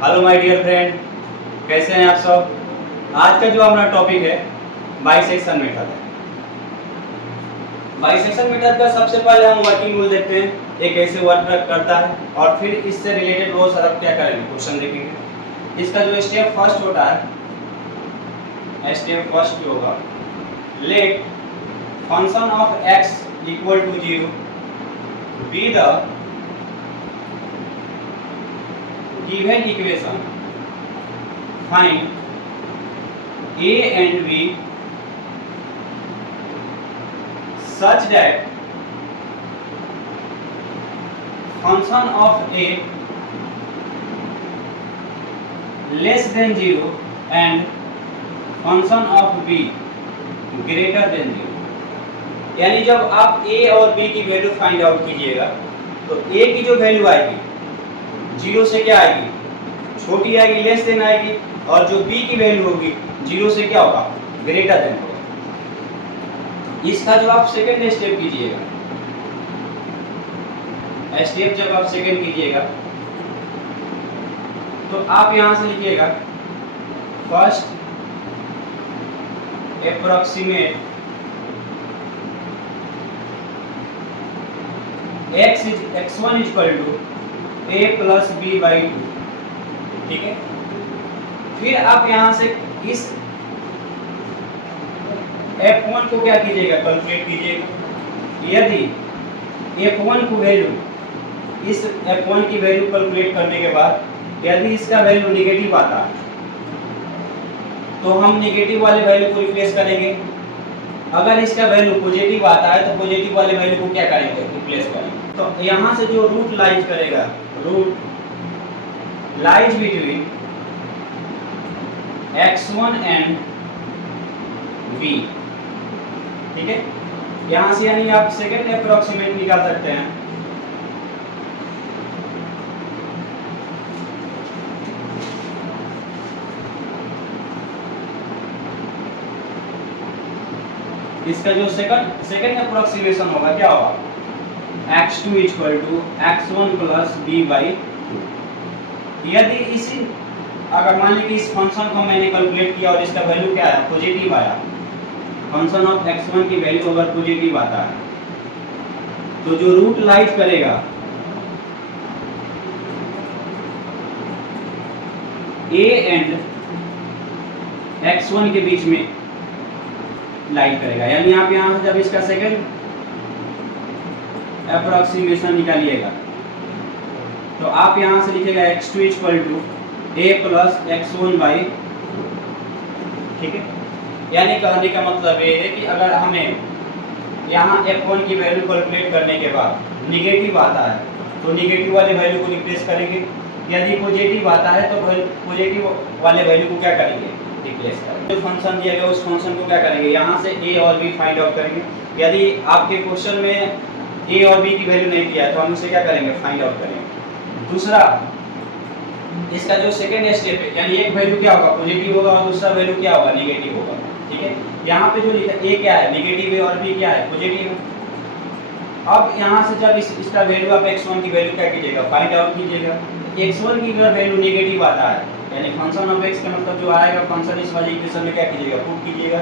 Hello my dear friend, कैसे हैं आप सब। आज का जो हमारा टॉपिक है बाइसेक्शन मेथड है। बाइसेक्शन मेथड का सबसे पहले हम वर्किंग रूल देखते हैं, ये कैसे वर्क करता है, और फिर इससे रिलेटेड वो सब क्या करेंगे, क्वेश्चन देखेंगे। इसका जो स्टेप फर्स्ट होता है, स्टेप फर्स्ट जो होगा, let function of X equal to 0 be the given equation, find a and b such that function of a less than 0 and function of b greater than 0। यानी जब आप a और b की value find out कीजिएगा तो a की जो value आएगी 0 से क्या आएगी, छोटी आएगी, लेस देन आएगी, और जो b की वैल्यू होगी 0 से क्या होगा, ग्रेटर देन होगा। इसका जो आप सेकंड स्टेप कीजिएगा, स्टेप जब आप सेकंड कीजिएगा तो आप यहां से लिखिएगा first approximate x1 equal to a plus B by 2, ठीक है। फिर आप यहां से इस f1 को क्या कीजिएगा, कैलकुलेट कीजिएगा। यदि f1 को वैल्यू, इस f1 की वैल्यू कैलकुलेट करने के बाद यदि इसका वैल्यू नेगेटिव आता है तो हम नेगेटिव वाले वैल्यू को रिप्लेस करेंगे। अगर इसका वैल्यू पॉजिटिव आता है तो पॉजिटिव वाले वैल्यू को क्या करेंगे, रिप्लेस करेंगे। तो यहां से जो रूट लाइज करेगा, root lies between x1 and b, ठीक है। यहां से यानी आप सेकंड अप्रोक्सीमेट निकाल सकते हैं। इसका जो सेकंड अप्रोक्सीमेशन होगा क्या होगा, x2 equal to x1 plus b by 2। यदि इसी, अगर मान लीजिए इस फंक्शन को मैंने कैलकुलेट किया और इसका वैल्यू क्या है, पॉजिटिव आया, फंक्शन ऑफ x1 की वैल्यू अगर पॉजिटिव आता है तो जो रूट लाइज करेगा a एंड x1 के बीच में लाइट करेगा। यानी आप यहां से जब इसका सेकंड अप्रोक्सीमेशन निकालिएगा तो आप यहां से लिखिएगा x2 equal to a plus x1 by, ठीक है। यानी कहने का मतलब ये है कि अगर हमें यहाँ f1 की वैल्यू कैलकुलेट करने के बाद निगेटिव आता है तो निगेटिव वाले वैल्यू को रिप्लेस करेंगे। यदि पॉजिटिव आता है तो पॉजिटिव वाले वैल्यू को क्या करेंगे, रिप्लेस करेंगे। जो फंक्शन दिया गया उस फंक्शन को क्या करेंगे, यहाँ से a और b फाइंड आउट करेंगे। यदि आपके क्वेश्चन में a और b की वैल्यू नहीं दिया है तो हम इसे क्या करेंगे, फाइंड आउट करेंगे। दूसरा, इसका जो सेकंड स्टेप है, यानी एक वैल्यू क्या होगा, पॉजिटिव होगा, और दूसरा वैल्यू क्या होगा, नेगेटिव होगा, ठीक है। यहाँ पे जो लिखा a क्या है, नेगेटिव है, और b क्या है, पॉजिटिव है। अब यहाँ से जब इसका वैल्यू आप x1 की वैल्यू क्या कीजिएगा, फाइंड आउट कीजिएगा। x1 की अगर वैल्यू नेगेटिव आता है, यानी फंक्शन ऑफ x का मतलब जो आएगा फंक्शन इस वाले इक्वेशन में क्या कीजिएगा, पुट कीजिएगा।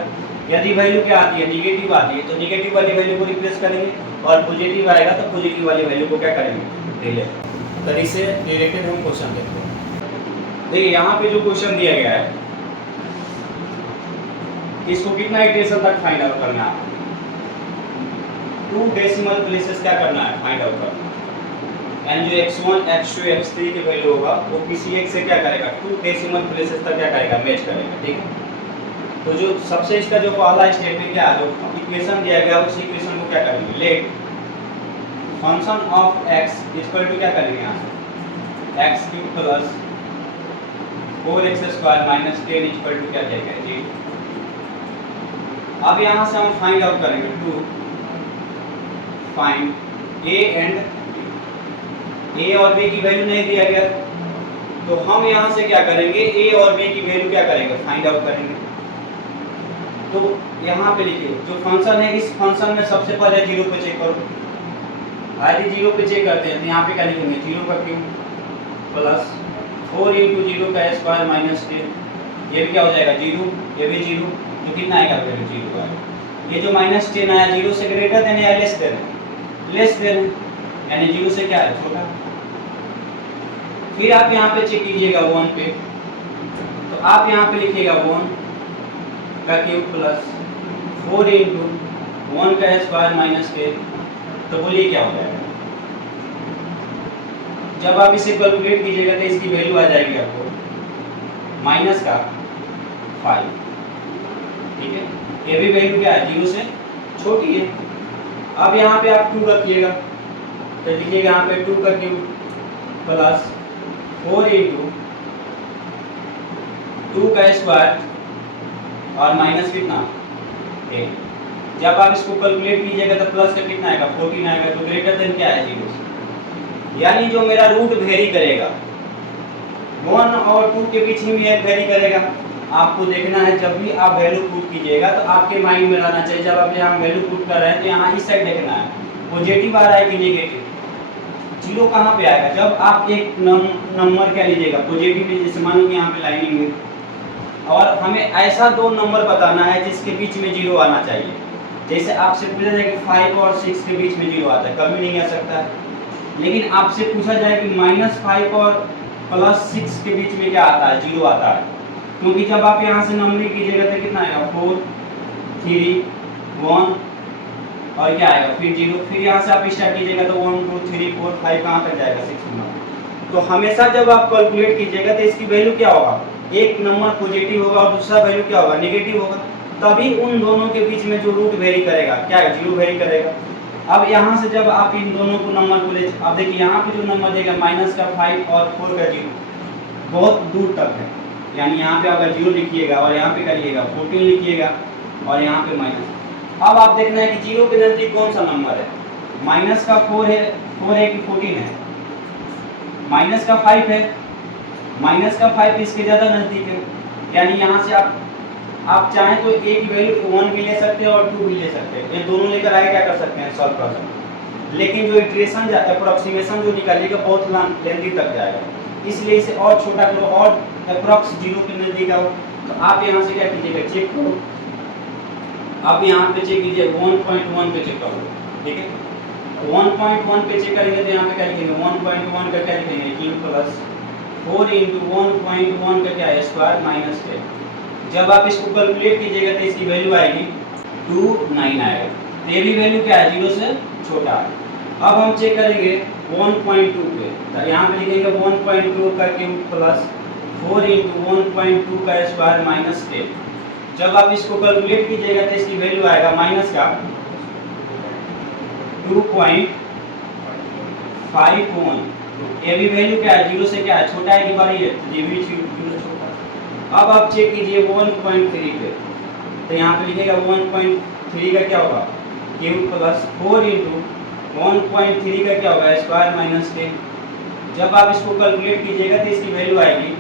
यदि वैल्यू क्या आती है, नेगेटिव आती है, तो नेगेटिव वाली वैल्यू को रिप्लेस करेंगे, और पॉजिटिव आएगा तो पॉजिटिव वाली वैल्यू को क्या करेंगे, रिलेट। तो इससे रिलेटेड हम क्वेश्चन देखते हैं। देखिए यहाँ पे जो क्वेश्चन दिया गया है, इसको कितना इटरेशन तक फाइंड आउट करना है, 2 डेसिमल प्लेसेस क्या करना है, फाइंड आउट करना है। यानी जो x1, x2, x3 की वैल्यू होगा वो किसी एक से क्या करेगा, 2 डेसिमल प्लेसेस तक क्या करेगा, मैच करेगा, ठीक है। तो जो सबसे इसका जो पहला स्टेप है क्या, जो इक्वेशन दिया गया उस इक्वेशन को क्या करेंगे, let function of x equal to क्या करेंगे, यहाँ से x³ plus 4x² minus 10 equal to क्या जाएगा, जी। अब यहाँ से हम फाइंड आउट करेंगे, to find a and a और b की वैल्यू नहीं दिया गया तो हम यहाँ से क्या करेंगे, a और b की वैल्यू क्या करेंगे, फाइंड आउट करेंगे। तो यहाँ पे लिखिए जो फंक्शन है, इस फंक्शन में सबसे पहले 0 पे चेक करो। यदि 0 पे चेक करते हैं तो यहाँ पे क्या लिखेंगे, 0 का क्यूब प्लस 4 इंटू जीरो का स्क्वायर माइनस 10, ये भी क्या हो जाएगा जीरो, ये भी जीरो, तो कितना आएगा वैल्यू जीरो आएगा। ये जो माइनस 10 आया जीरो से ग्रेटर देन या लेस देन, लेस देन, यानी जीरो से क्या है छोटा। फिर आप यहाँ पे चेक कीजिएगा 1 पे, तो आप यहाँ पे लिखिएगा 1 का क्यूब प्लस 4 इंटू 1 का स्क्वायर माइनस 10, तो बोलिए क्या हो जाएगा। जब आप इसे कैलकुलेट कीजिएगा तो इसकी वैल्यू आ जाएगी आपको माइनस का 5, ठीक है। ये भी वैल्यू क्या है जीरो से छोटी है। अब यहाँ पे आप 2 रखिएगा, तो लिखिएगा यहाँ पे 2 का क्यूब प्लस 4 इंटू 2 का स्क्वायर और माइनस कितना 10। जब आप इसको कैलकुलेट कीजिएगा तो प्लस का कितना आएगा 14 आएगा, जो ग्रेटर देन क्या है जीरो से, यानी जो मेरा रूट वेरी करेगा 1 और 2 के बीच में ये वेरी करेगा। आपको देखना है जब भी आप वैल्यू पुट कीजिएगा तो आपके माइंड में रहना चाहिए, जब आप यहाँ वैल्यू पुट कर रहे हैं तो यहाँ इस साइड देखना है पॉजिटिव आ रहा है कि नेगेटिव। जीरो कहाँ पे आएगा जब आप एक नंबर क्या लीजिएगा पॉजिटिव में, जैसे मानो कि यहाँ पे लाइनिंग में, और हमें ऐसा दो नंबर बताना है जिसके बीच में जीरो आना चाहिए। जैसे आपसे पूछा जाए कि 5 और 6 के बीच में जीरो आता है, कभी नहीं आ सकता है। लेकिन आपसे पूछा जाए कि -5 और +6 के बीच में क्या आता है जीरो आता है, क्योंकि जब आप यहाँ से नंबरिंग कीजिएगा तो कितना आएगा 4 3 1 और क्या आएगा फिर जीरो, फिर यहाँ से आप स्टार्ट कीजिएगा तो 1 2 3 4 5 कहाँ तक जाएगा 6 नंबर। तो हमेशा जब आप कैलकुलेट कीजिएगा तो इसकी वैल्यू क्या होगा, एक नंबर पॉजिटिव होगा और दूसरा वैल्यू क्या होगा नेगेटिव होगा, तभी उन दोनों के बीच में जो रूट वेरी करेगा क्या है जीरो वेरी करेगा। अब यहाँ से जब आप इन दोनों को नंबर को ले, अब देखिए यहाँ पे जो नंबर देगा -5 और 4 का जीरो बहुत दूर तक है, यानी यहाँ पे अगर जीरो लिखिएगा और यहाँ पे करिएगा 14 लिखिएगा और यहाँ पे माइनस। अब आप देखना है कि जीरो के नजदीक कौन सा नंबर है, माइनस का 4 है कि 14 है, माइनस का 5 है, माइनस का 5 इसके ज़्यादा नज़दीक है, यानी यहाँ से आप चाहें तो ए की वैल्यू 1 भी ले सकते हैं और 2 भी ले सकते हैं, ये दोनों लेकर आए क्या कर सकते हैं सॉल्व कर सकते हैं। लेकिन जो इटरेशन अप्रोक्सीमेशन जो निकालिएगा बहुत लेंथी तक जाएगा, इसलिए इसे और छोटा करो और अप्रोक्स जीरो के नज़दीक आओ। तो आप यहाँ से क्या कीजिएगा चेक करो, आप यहाँ पे चेक कीजिए 1.1 पे चेक करो, ठीक है। 1.1 पे चेक करेंगे तो यहाँ पे क्या लिखेंगे 1.1 का क्या लिखेंगे क्यूब प्लस 4 इंटू 1.1 का क्या है स्क्वायर माइनस 10। जब आप इसको कैलकुलेट कीजिएगा तो इसकी वैल्यू आएगी 29 आएगा, तो ये भी वैल्यू क्या है जीरो से छोटा है। अब हम चेक करेंगे 1.2 पे, तो यहाँ पे लिखेंगे 1.2 का क्यूब प्लस 4 इंटू 1.2 का स्क्वायर माइनस 10। जब आप इसको कैलकुलेट कीजिएगा तो इसकी वैल्यू आएगा माइनस का 2.51। ये भी वैल्यू क्या है जीरो से क्या है छोटा है कि बड़ी है, तो ये भी जीरो से छोटा है। अब आप चेक कीजिए 1.3 पे, तो यहाँ पे लिखेगा 1.3 का क्या होगा क्यूब प्लस 4 इंटू 1.3 का क्या होगा स्क्वायर माइनस 10। जब आप इसको कैलकुलेट कीजिएगा तो इसकी वैल्यू आएगी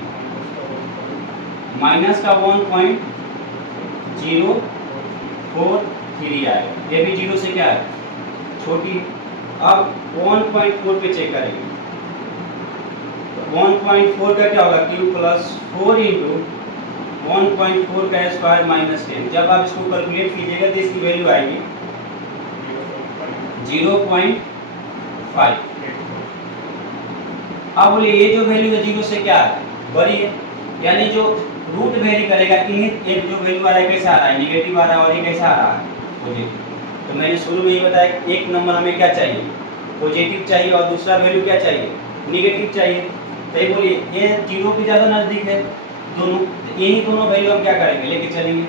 माइनस का 1.043 आएगा, ये भी जीरो से क्या है छोटी। अब 1.4 पे चेक करेंगे, 1.4 का क्या होगा क्यूब प्लस 4 इंटू 1.4 का स्क्वायर माइनस 10। जब आप इसको कैलकुलेट कीजिएगा तो इसकी वैल्यू आएगी 0.5। अब बोलिए ये जो वैल्यू है जीरो से क्या है बड़ी है, यानी जो रूट वेरी करेगा इन्हीं एक जो वैल्यू आ रहा है कैसा आ रहा है निगेटिव आ रहा है और ये कैसा आ रहा है पॉजिटिव। तो मैंने शुरू में ही बताया कि एक नंबर हमें क्या चाहिए पॉजिटिव चाहिए और दूसरा वैल्यू क्या चाहिए निगेटिव चाहिए। तो ये बोलिए ये जीरो के ज़्यादा नज़दीक है दोनों, तो यही दोनों वैल्यू हम क्या करेंगे लेके चलेंगे।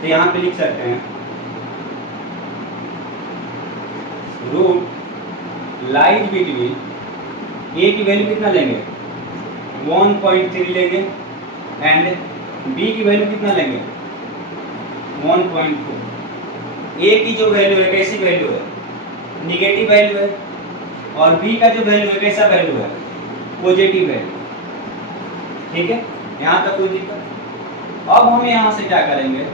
तो यहाँ पे लिख सकते हैं रूट लाइज बिटवीन ए की वैल्यू कितना लेंगे 1.3 लेंगे एंड बी की वैल्यू कितना लेंगे 1.2। ए की जो वैल्यू है कैसी वैल्यू है निगेटिव वैल्यू है और बी का जो वैल्यू है कैसा वैल्यू है पॉजिटिव वैल्यू, ठीक है यहाँ तक कोई दिक्कत। अब हम यहाँ से क्या करेंगे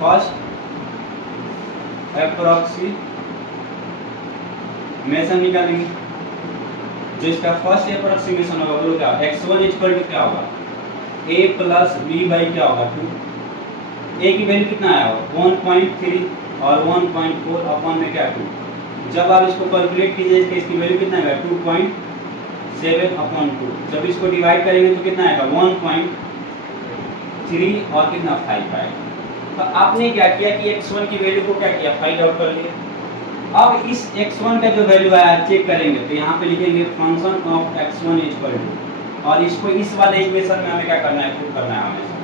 फर्स्ट अप्रोक्सीमेशन निकालेंगे, जो इसका फर्स्ट अप्रोक्सीमेशन होगा वो क्या x1 इक्वल टू क्या होगा a प्लस b बाई क्या होगा 2। a की वैल्यू कितना आया होगा 1.3 और 1.4 अपॉन में क्या 2। जब आप इसको कैलकुलेट कीजिए तो इसकी वैल्यू कितना आएगा 2.7 अपॉन 2। जब इसको डिवाइड करेंगे तो कितना आएगा 1.3 और कितना 5 आएगा। तो आपने क्या किया कि x1 की वैल्यू को क्या किया फाइंड आउट कर लिया। अब इस x1 का जो वैल्यू आया चेक करेंगे तो यहाँ पे लिखेंगे function of x1 equal to, और इसको इस वाले इक्वेशन में हमें क्या करना है प्रूव करना है हमेशा।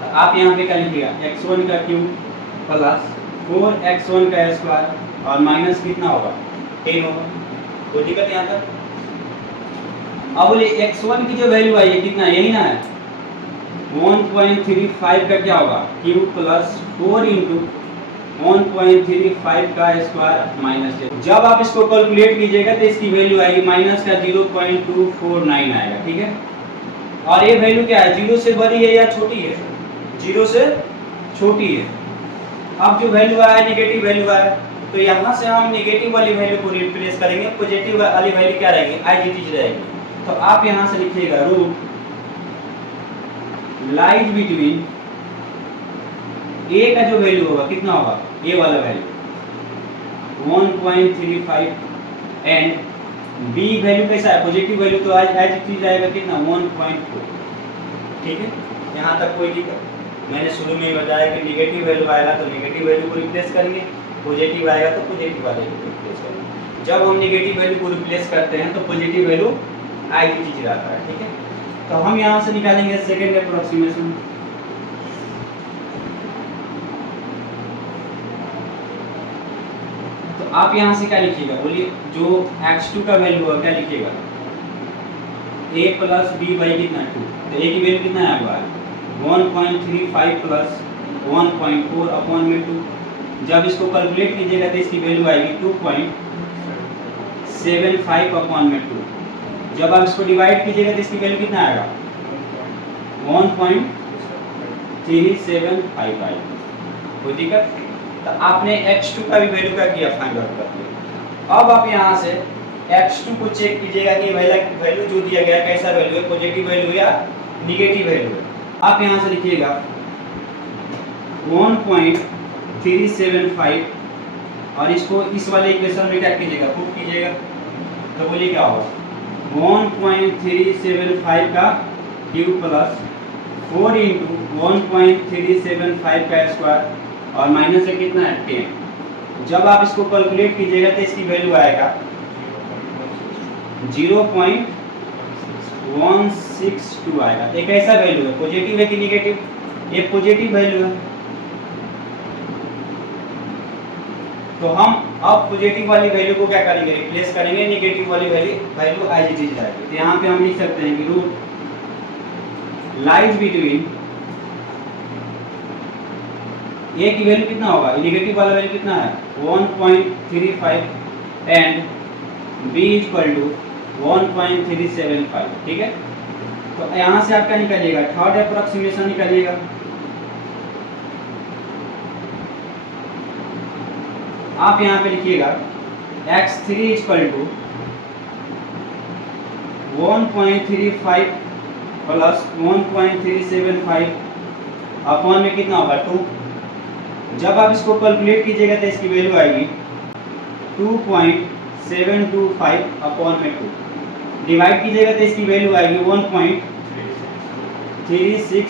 तो आप यहाँ पे क्या लिखिएगा x1 का क्यूब प्लस 4x1 का स्क्वायर और माइनस कितना होगा 10 होगा। कोई दिक्कत यहाँ तक। अब बोले x1 की जो वैल्यू आई है कितना यही ना है 1.35 का क्या होगा क्यूब प्लस 4 इंटू 1.35 का स्क्वायर माइनस 10। जब आप इसको कैलकुलेट कीजिएगा तो इसकी वैल्यू आएगी माइनस का 0.249 आएगा। ठीक है, और ये वैल्यू क्या है 0 से बड़ी है या छोटी है 0 से छोटी है। अब जो वैल्यू आया नेगेटिव वैल्यू आया तो यहाँ से हम नेगेटिव वाली वैल्यू को रिप्लेस करेंगे, पॉजिटिव वाली वैल्यू क्या रहेगी IGT रहेगी। तो आप यहाँ से लिखिएगा रूट लाइज बिटवीन a का जो वैल्यू होगा कितना होगा a वाला वैल्यू 1.35 एंड b वैल्यू कैसा है पॉजिटिव वैल्यू तो आज IGT जाएगा कितना 1.4। ठीक है, यहाँ तक कोई दिक्कत। मैंने शुरू में ही बताया कि नेगेटिव वैल्यू आएगा तो नेगेटिव वैल्यू को रिप्लेस करेंगे, पॉजिटिव आएगा तो पॉजिटिव वाले को रिप्लेस करेंगे। जब हम नेगेटिव वैल्यू को रिप्लेस करते हैं तो पॉजिटिव वैल्यू IGT जाता है। ठीक है, तो हम यहाँ से निकालेंगे सेकेंड अप्रोक्सीमेशन। तो आप यहाँ से क्या लिखिएगा बोलिए जो x2 का वैल्यू होगा क्या लिखिएगा a प्लस b बाई कितना 2। तो a की वैल्यू कितना आया हुआ है 1.35 प्लस 1.4 अपॉन में 2। जब इसको कैलकुलेट कीजिएगा तो इसकी वैल्यू आएगी 2.75 अपॉन में 2। जब आप इसको डिवाइड कीजिएगा तो इसकी वैल्यू कितना आएगा 1.375 आएगा। कोई दिक्कत। तो आपने x2 का भी वैल्यू क्या किया फाइंड आउट कर लिया। अब आप यहाँ से x2 को चेक कीजिएगा कि वैल्यू जो दिया गया कैसा वैल्यू है पॉजिटिव वैल्यू या निगेटिव वैल्यू है। आप यहाँ से लिखिएगा 1.375 और इसको इस वाले इक्वेशन में क्या कीजिएगा पुट कीजिएगा। तो बोलिए क्या होगा 1.375 का क्यूब प्लस 4 इंटू 1.375 का स्क्वायर और माइनस से कितना है 10। जब आप इसको कैलकुलेट कीजिएगा तो इसकी वैल्यू आएगा 0.162 आएगा। ये कैसा वैल्यू है पॉजिटिव है कि नेगेटिव। ये पॉजिटिव वैल्यू है। तो हम अब पॉजिटिव वाली वैल्यू को क्या करेंगे रिप्लेस करेंगे, नेगेटिव वाली वैल्यू IGT जाएगी। तो यहाँ पे हम लिख सकते हैं कि रूट लाइज बिटवीन a की वैल्यू कितना होगा नेगेटिव वाला वैल्यू कितना है 1.35 एंड b इक्वल टू 1.375। ठीक है, तो यहाँ से आप क्या निकालिएगा थर्ड अप्रोक्सीमेशन निकालिएगा। आप यहाँ पे लिखिएगा x3 equal to 1.35 plus 1.375 upon में कितना होगा 2। जब आप इसको कैलकुलेट कीजिएगा तो इसकी वैल्यू आएगी 2.725 अपॉन में 2। डिवाइड कीजिएगा तो इसकी वैल्यू आएगी 1.362।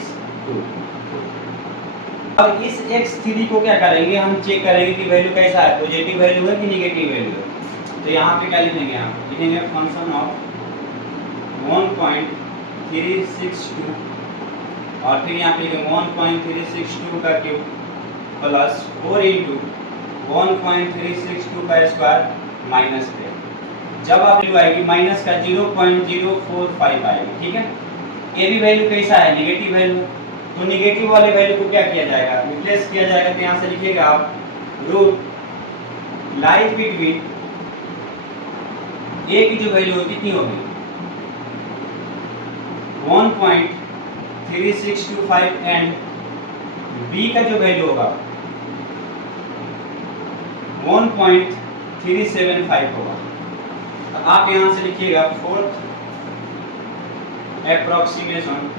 अब इस x3 को क्या करेंगे हम चेक करेंगे कि वैल्यू कैसा है पॉजिटिव वैल्यू है कि नेगेटिव वैल्यू है। तो यहाँ पे क्या लिखेंगे यहाँ लिखेंगे फंक्शन ऑफ 1.362 और फिर यहाँ पे लिखेंगे 1.362 का क्यूब प्लस 4 इंटू 1.362 का स्क्वायर माइनस 10। जब आप वैल्यू आएगी माइनस का 0.045 आएगी। ठीक है, ये भी वैल्यू कैसा है नेगेटिव वैल्यू। तो नेगेटिव वाले वैल्यू को क्या किया जाएगा रिप्लेस किया जाएगा। तो यहाँ से लिखिएगा आप रूट लाइज बिटवीन a की जो वैल्यू होगी कितनी होगी 1.3625 एंड b का जो वैल्यू होगा 1.375 होगा। तो आप यहां से लिखिएगा फोर्थ अप्रोक्सीमेशन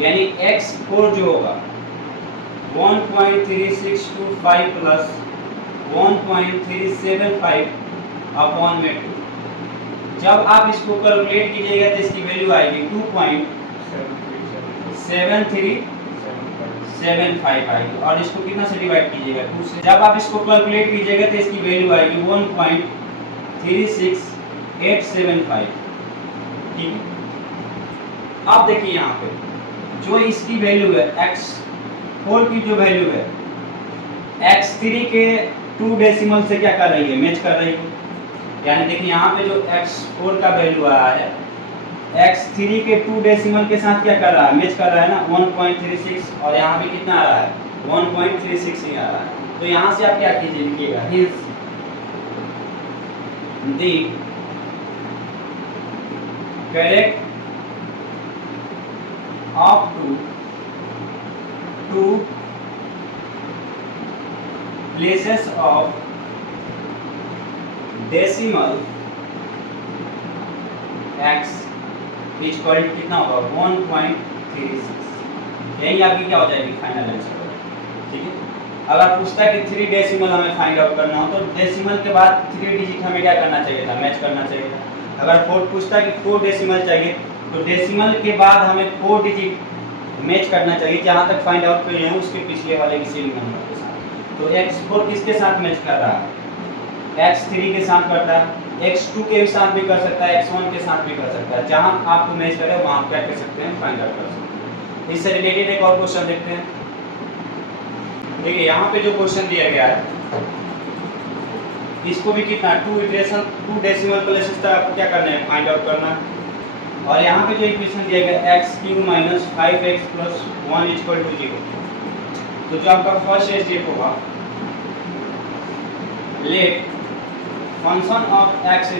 यानी x4 जो होगा 1.3625 प्लस 1.375 अपॉन में 2। जब आप इसको कैलकुलेट कीजिएगा तो इसकी वैल्यू आएगी 2.7375 आएगी और इसको कितना से डिवाइड कीजिएगा 2 से। जब आप इसको कैलकुलेट कीजिएगा तो इसकी वैल्यू आएगी 1.36875। ठीक है, अब देखिए यहाँ पे जो इसकी वैल्यू है x4 की जो वैल्यू है x3 के 2 डेसिमल से क्या कर रही है, मैच कर रही है। यानी देखिए यहाँ पे जो x4 का वैल्यू आया है x3 के 2 डेसिमल के साथ क्या कर रहा है, मैच कर रहा है ना 1.36 और यहाँ पे कितना आ रहा है 1.36 ही आ रहा है। तो यहाँ से आप क्या कीजिए लिखिएगा hence the correct up to 2 places of decimal x equal कितना होगा 1.36। यही आपकी क्या हो जाएगी फाइनल आंसर। ठीक है, अगर पूछता है कि 3 डेसिमल हमें फाइंड आउट करना हो तो डेसिमल के बाद 3 डिजिट हमें क्या करना चाहिए था, मैच करना चाहिए था। अगर 4 पूछता है कि 4 डेसिमल चाहिए तो डेसिमल के बाद हमें 4 डिजिट मैच करना चाहिए, जहां तक फाइंड आउट किए हैं उसके पिछले वाले किसी भी नंबर के साथ। तो x4 किसके साथ मैच कर रहा है, x3 के साथ करता है, x2 के साथ भी कर सकता है, x1 के साथ भी कर सकता है। जहां आपको मैच करे वहां आप क्या कर सकते हैं, फाइंड आउट कर सकते हैं। इससे रिलेटेड एक और क्वेश्चन देखते हैं। देखिए यहाँ पे जो क्वेश्चन दिया गया है इसको भी कितना 2 डेसिमल प्लेसेस तक आपको क्या करना है, फाइंड आउट करना है। और यहाँ पे जो इक्वेशन दिया गया x³ - 5x + 1 = 0। तो जो आपका फर्स्ट स्टेप होगा let function of x =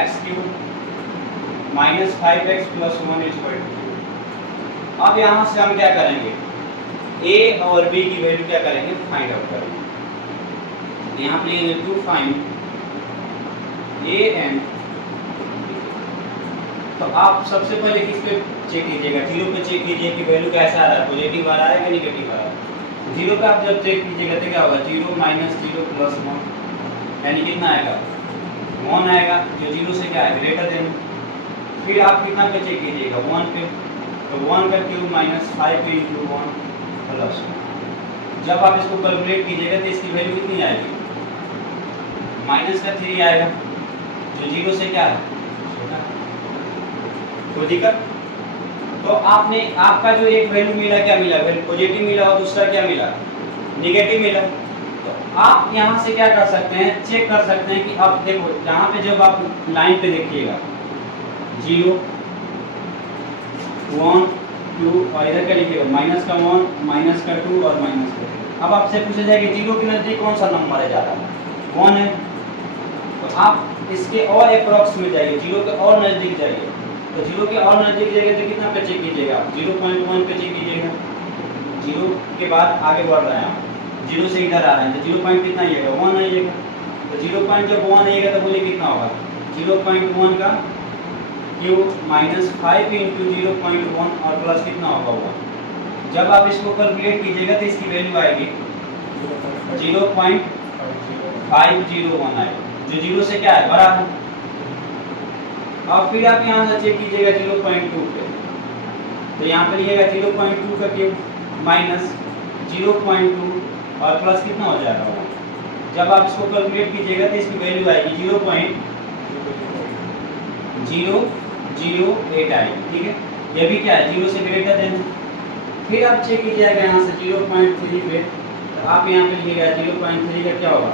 x³ - 5x + 1 = 0। अब यहाँ से हम क्या करेंगे, a और b की वैल्यू क्या करेंगे, फाइंड आउट करेंगे। यहाँ पे लिखेंगे टू फाइंड a एंड। तो आप सबसे पहले किस पे चेक कीजिएगा, 0 पे चेक कीजिए कि वैल्यू कैसा आ रहा है, पॉजिटिव आ रहा है कि नेगेटिव आ रहा है। 0 पे आप जब चेक कीजिएगा तो क्या होगा 0 - 0 + 1 यानी कितना आएगा 1 आएगा, जो 0 से क्या है ग्रेटर देन। फिर आप कितना पे चेक कीजिएगा 1 पे, तो 1 का क्यूब - 5 × 1 + 1। जब आप इसको कैलकुलेट कीजिएगा तो इसकी वैल्यू कितनी आएगी -3 आएगा, जो 0 से क्या है छोटा। कोई दिक्कत? तो आपने आपका जो एक वैल्यू मिला क्या मिला, पॉजिटिव मिला और दूसरा क्या मिला नेगेटिव मिला। तो आप यहाँ से क्या कर सकते हैं, चेक कर सकते हैं कि अब देखो यहाँ पे जब आप लाइन पे देखिएगा 0 1 2 और इधर क्या लिखिएगा -1 -2 और -3। अब आपसे पूछा जाए कि 0 के नजदीक कौन सा नंबर है ज़्यादा, 1 है। तो आप इसके और अप्रॉक्स में जाइए, 0 के और नज़दीक जाइए। तो 0 के और नज़दीक जाइए तो कितना पे चेक कीजिएगा 0.1 पे चेक कीजिएगा। 0 के बाद आगे बढ़ रहे हैं आप, 0 से इधर आ रहे हैं तो 0 पॉइंट कितना आइएगा 1 आइएगा। तो 0 पॉइंट जब 1 आइएगा तो बोलिए कितना होगा 0.1 का क्यूब -5 × 0.1 और प्लस कितना होगा 1। जब आप इसको कैलकुलेट कीजिएगा तो इसकी वैल्यू आएगी 0.501 आएगा, जो 0 से क्या है बड़ा है। अब फिर आप यहाँ से चेक कीजिएगा 0.2 पे, तो यहाँ पे लिखिएगा 0.2 का क्यूब -0.2 और प्लस कितना हो जाएगा 1। जब आप इसको कैलकुलेट कीजिएगा तो इसकी वैल्यू आएगी 0.008 आएगी। ठीक है, ये भी क्या है 0 से ग्रेटर देन। फिर आप चेक कीजिएगा यहाँ से 0.3 पे, तो आप यहाँ पे लिखिएगा 0.3 का क्या होगा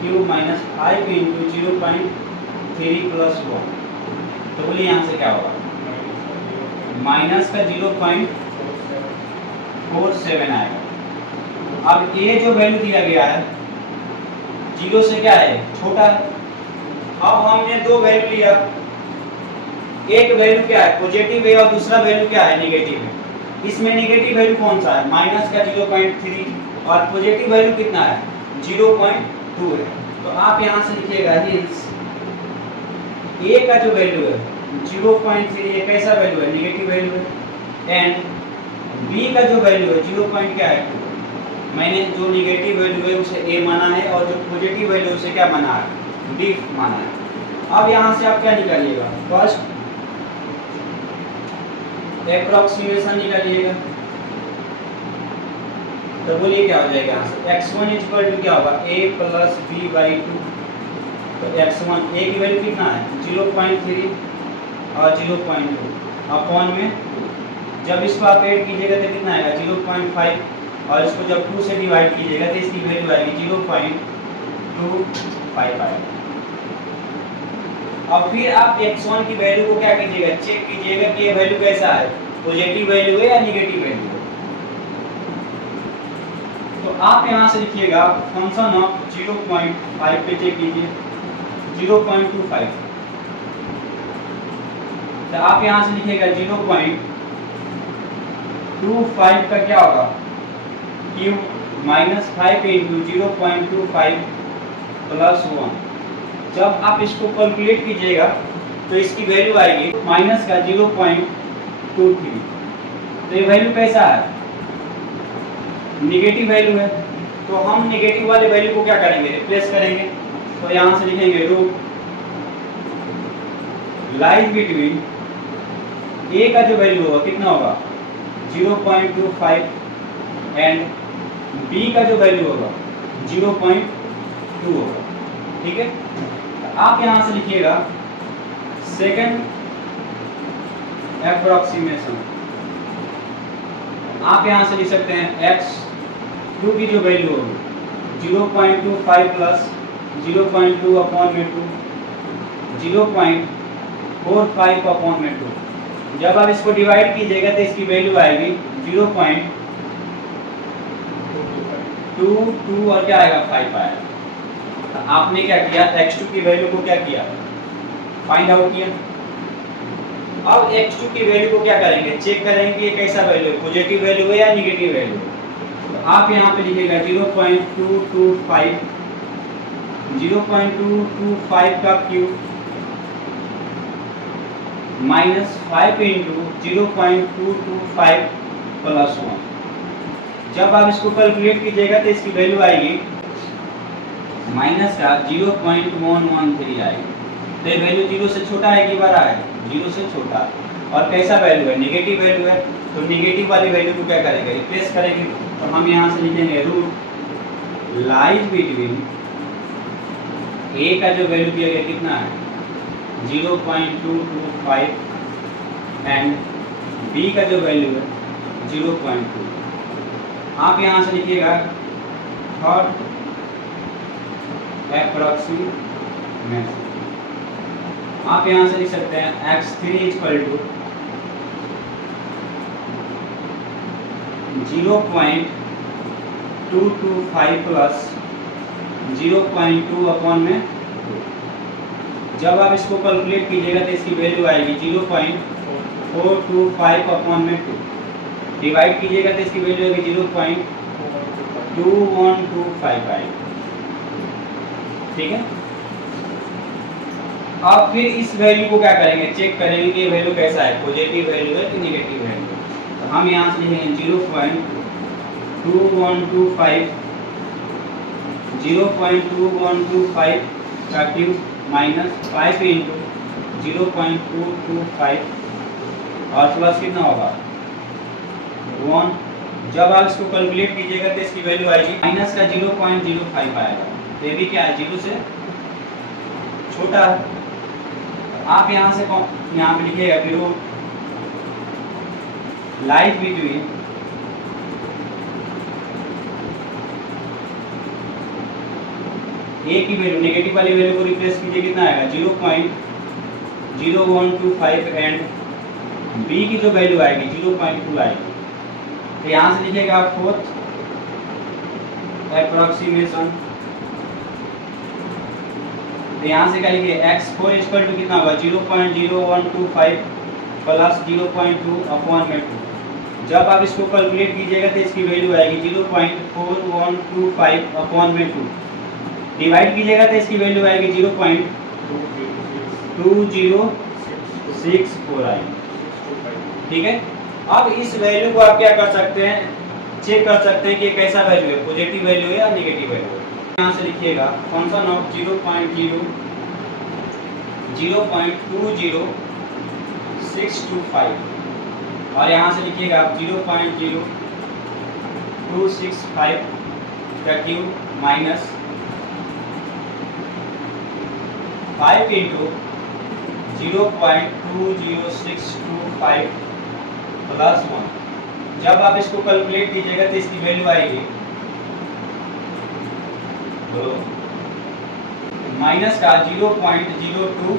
क्यूब -5 × 0.3 + 1। तो बोलिए यहाँ से क्या होगा माइनस का 0.47 आएगा। अब ये जो वैल्यू दिया गया है 0 से क्या है छोटा है। अब हमने दो वैल्यू लिया, एक वैल्यू क्या है पॉजिटिव है और दूसरा वैल्यू क्या है नेगेटिव है। इसमें नेगेटिव वैल्यू कौन सा है, माइनस का 0.3 और पॉजिटिव वैल्यू कितना है 0.2 है। तो आप यहाँ से लिखिएगा हिंस ए का जो वैल्यू है 0.3 ये कैसा वैल्यू है नेगेटिव वैल्यू है एंड बी का जो वैल्यू है 0. क्या है 2। मैंने जो नेगेटिव वैल्यू है उसे ए माना है और जो पॉजिटिव वैल्यू उसे क्या माना है बी माना है। अब यहाँ से आप क्या निकालिएगा फर्स्ट एप्रोक्सीमेशन निकालिएगा। तो बोलिए क्या हो जाएगा यहाँ से x1 इक्वल टू क्या होगा a प्लस बी बाई 2। तो x1 a की वैल्यू कितना है 0.3 और 0.2 अपॉन में 2। जब इसको आप ऐड कीजिएगा तो कितना आएगा 0.5 और इसको जब 2 से डिवाइड कीजिएगा तो इसकी वैल्यू आएगी 0.25 आएगा। अब फिर आप x1 की वैल्यू को क्या कीजिएगा चेक कीजिएगा कि ये वैल्यू कैसा है पॉजिटिव वैल्यू है या नेगेटिव वैल्यू है। तो आप यहाँ से लिखिएगा फंक्शन ऑफ 0.5 पे चेक कीजिए 0.25। तो आप यहाँ से लिखिएगा 0.25 का क्या होगा क्यूब माइनस 5 इंटू 0.25 प्लस 1। जब आप इसको कैलकुलेट कीजिएगा तो इसकी वैल्यू आएगी माइनस का 0.23। तो ये वैल्यू कैसा है नेगेटिव वैल्यू है। तो हम नेगेटिव वाले वैल्यू को क्या करेंगे रिप्लेस करेंगे। तो यहाँ से लिखेंगे रूट लाइज बिटवीन ए का जो वैल्यू होगा कितना होगा 0.25 एंड बी का जो वैल्यू होगा 0.2 होगा। ठीक है आप यहाँ से लिखिएगा सेकंड एप्रोक्सीमेशन। आप यहाँ से लिख सकते हैं x2 की जो वैल्यू होगी 0.25 प्लस 0.2 अपॉन में 2 0.45 अपॉन में 2। जब आप इसको डिवाइड कीजिएगा तो इसकी वैल्यू आएगी 0.22 और क्या आएगा 5 आएगा। तो आपने क्या किया x2 की वैल्यू को क्या किया फाइंड आउट किया। अब x2 की वैल्यू को क्या करेंगे चेक करेंगे कि ये कैसा वैल्यू है पॉजिटिव वैल्यू है या नेगेटिव वैल्यू है। तो आप यहाँ पे लिखिएगा 0.225 का क्यूब माइनस 5 इंटू 0.225 प्लस 1। जब आप इसको कैलकुलेट कीजिएगा तो इसकी वैल्यू आएगी माइनस का 0.113 आएगी। तो ये वैल्यू 0 से छोटा है कि बड़ा है 0 से छोटा। और कैसा वैल्यू है नेगेटिव वैल्यू है। तो नेगेटिव वाली वैल्यू को क्या करेंगे रिप्लेस करेंगे। तो हम यहाँ से लिखेंगे रूट लाइज बिटवीन ए का जो वैल्यू दिया गया कितना है 0.225 एंड बी का जो वैल्यू है 0.2। आप यहाँ से लिखिएगा थर्ड एप्रोक्सीमेशन। आप यहाँ से लिख सकते हैं x3 equal to 0.225 plus 0.2 upon में 2। जब आप इसको कैलकुलेट कीजिएगा तो इसकी वैल्यू आएगी 0.425 अपॉन में 2। डिवाइड कीजिएगा तो इसकी वैल्यू आएगी 0.2125 आएगी। ठीक है अब फिर इस वैल्यू को क्या करेंगे चेक करेंगे कि वैल्यू कैसा है पॉजिटिव वैल्यू है कि नेगेटिव वैल्यू है। तो हम यहाँ से लिखेंगे 0.2125 का क्यूब माइनस 5 इंटू 0.225 और प्लस कितना होगा 1। जब आप इसको कैलकुलेट कीजिएगा तो इसकी वैल्यू आएगी माइनस का 0.05 आएगा। तो ये भी क्या है 0 से छोटा है। आप यहाँ से यहाँ पे लिखिएगा कि रूट लाइज बिटवीन ए की वैल्यू नेगेटिव वाली वैल्यू को रिप्लेस कीजिए कितना आएगा 0.0125 एंड बी की जो वैल्यू आएगी 0.2 आएगी। तो यहाँ से लिखिएगा फोर्थ एप्रोक्सीमेशन। तो यहाँ से क्या लिखिए x4 इक्वल टू कितना होगा 0.0125 प्लस 0.2 अपॉन में 2। जब आप इसको कैलकुलेट कीजिएगा तो इसकी वैल्यू आएगी 0.4125 अपॉन में 2। डिवाइड कीजिएगा तो इसकी वैल्यू आएगी 0.2064 आएगी। ठीक है, अब इस वैल्यू को आप क्या कर सकते हैं, चेक कर सकते हैं कि कैसा वैल्यू है, पॉजिटिव वैल्यू है या नेगेटिव वैल्यू है। यहाँ से लिखिएगा फंक्शन ऑफ 0.0625 और यहाँ से लिखिएगा आप 0.0265 का क्यूब माइनस 5 इंटू 0.20625 प्लस 1। जब आप इसको कैलकुलेट कीजिएगा तो इसकी वैल्यू आएगी माइनस का 0.02।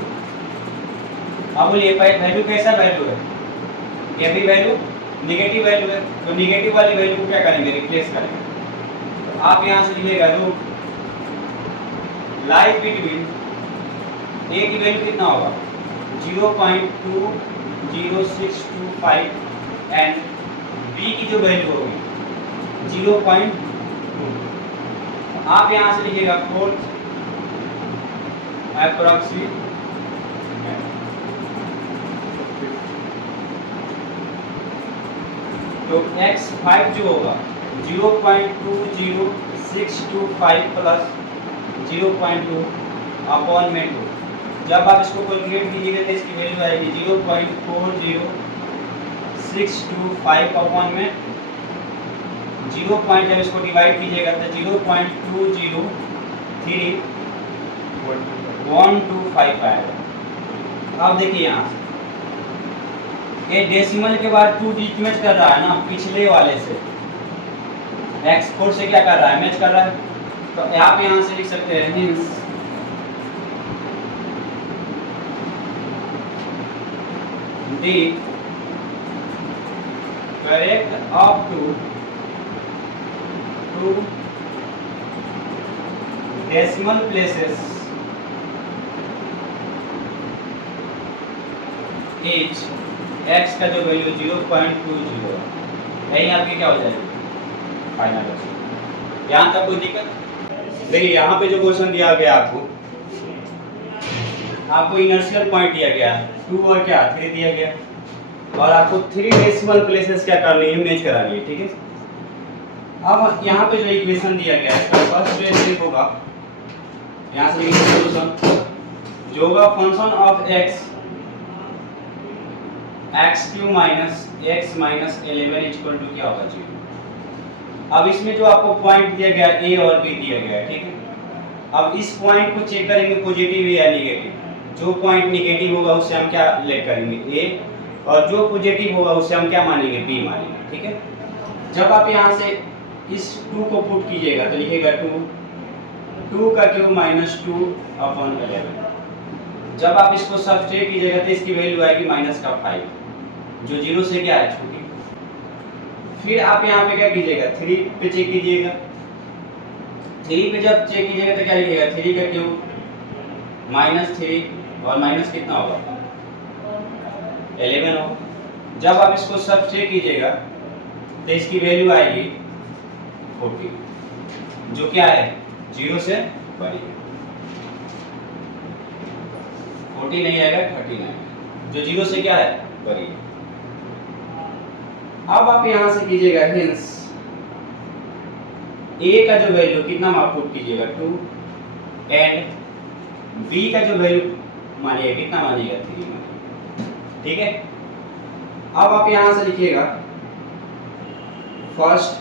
अब बोलिए वैल्यू कैसा वैल्यू है, ये भी वैल्यू नेगेटिव वैल्यू है, तो नेगेटिव वाली वैल्यू को क्या करेंगे, रिप्लेस करेंगे। तो आप यहाँ से लिखिएगा रूट लाई बिटवीन ए की वैल्यू कितना होगा 0.20625 एंड बी की जो वैल्यू होगी 0.2। आप यहाँ से लिखिएगा फोर्थ अप्रॉक्सीमेट। तो x5 जो होगा 0.20625 प्लस 0.2 अपॉन में 2। जब आप इसको कैलकुलेट कीजिएगा तो इसकी वैल्यू आएगी 0.40625 अपॉन में 0. जब इसको डिवाइड कीजिएगा तो 0.203125 आएगा। अब देखिए यहाँ से ये डेसिमल के बाद 2 डिजिट मैच कर रहा है ना, पिछले वाले से x4 से क्या कर रहा है, मैच कर रहा है। तो आप यहाँ से लिख सकते हैं hence the correct up to decimal places is x का जो वैल्यू 0.20 है, यही आपकी क्या हो जाएगी फाइनल आंसर। यहाँ तक कोई दिक्कत? देखिए यहाँ पे जो क्वेश्चन दिया गया आपको इनर्शियल पॉइंट दिया गया 2 और क्या 3 दिया गया और आपको 3 डेसिमल प्लेसेस क्या करनी है, मैच करानी है। ठीक है, अब यहाँ पे जो इक्वेशन दिया गया है इसका फर्स्ट स्टेप होगा, यहाँ से लिखिए सॉल्यूशन जो होगा function of x³ minus x minus 11 equal to क्या होगा 0। अब इसमें जो आपको पॉइंट दिया गया a और b दिया गया है, ठीक है। अब इस पॉइंट को चेक करेंगे पॉजिटिव है या नेगेटिव। जो पॉइंट नेगेटिव होगा उससे हम क्या लेट करेंगे a, और जो पॉजिटिव होगा उससे हम क्या मानेंगे b मानेंगे। ठीक है, जब आप यहाँ से इस 2 को पुट कीजिएगा तो लिखिएगा 2 का क्यूब माइनस 2 अपॉन 11। जब आप इसको सब्सट्रैक्ट कीजिएगा तो इसकी वैल्यू आएगी माइनस का 5 जो 0 से क्या है छोटी। फिर आप यहाँ पे क्या कीजिएगा 3 पे चेक कीजिएगा। 3 पे जब चेक कीजिएगा तो क्या लिखिएगा 3 का क्यूब माइनस 3 और माइनस कितना होगा 11 होगा। जब आप इसको सब्सट्रैक्ट कीजिएगा तो इसकी वैल्यू आएगी 40 जो क्या है 0 से बड़ी है। 40 नहीं आएगा 39 जो 0 से क्या है बड़ी है। अब आप यहां से कीजिएगा हिंस a का जो वैल्यू कितना आप पुट कीजिएगा 2 एंड b का जो वैल्यू मानिएगा कितना मानिएगा 3। ठीक है, अब आप यहां से लिखिएगा फर्स्ट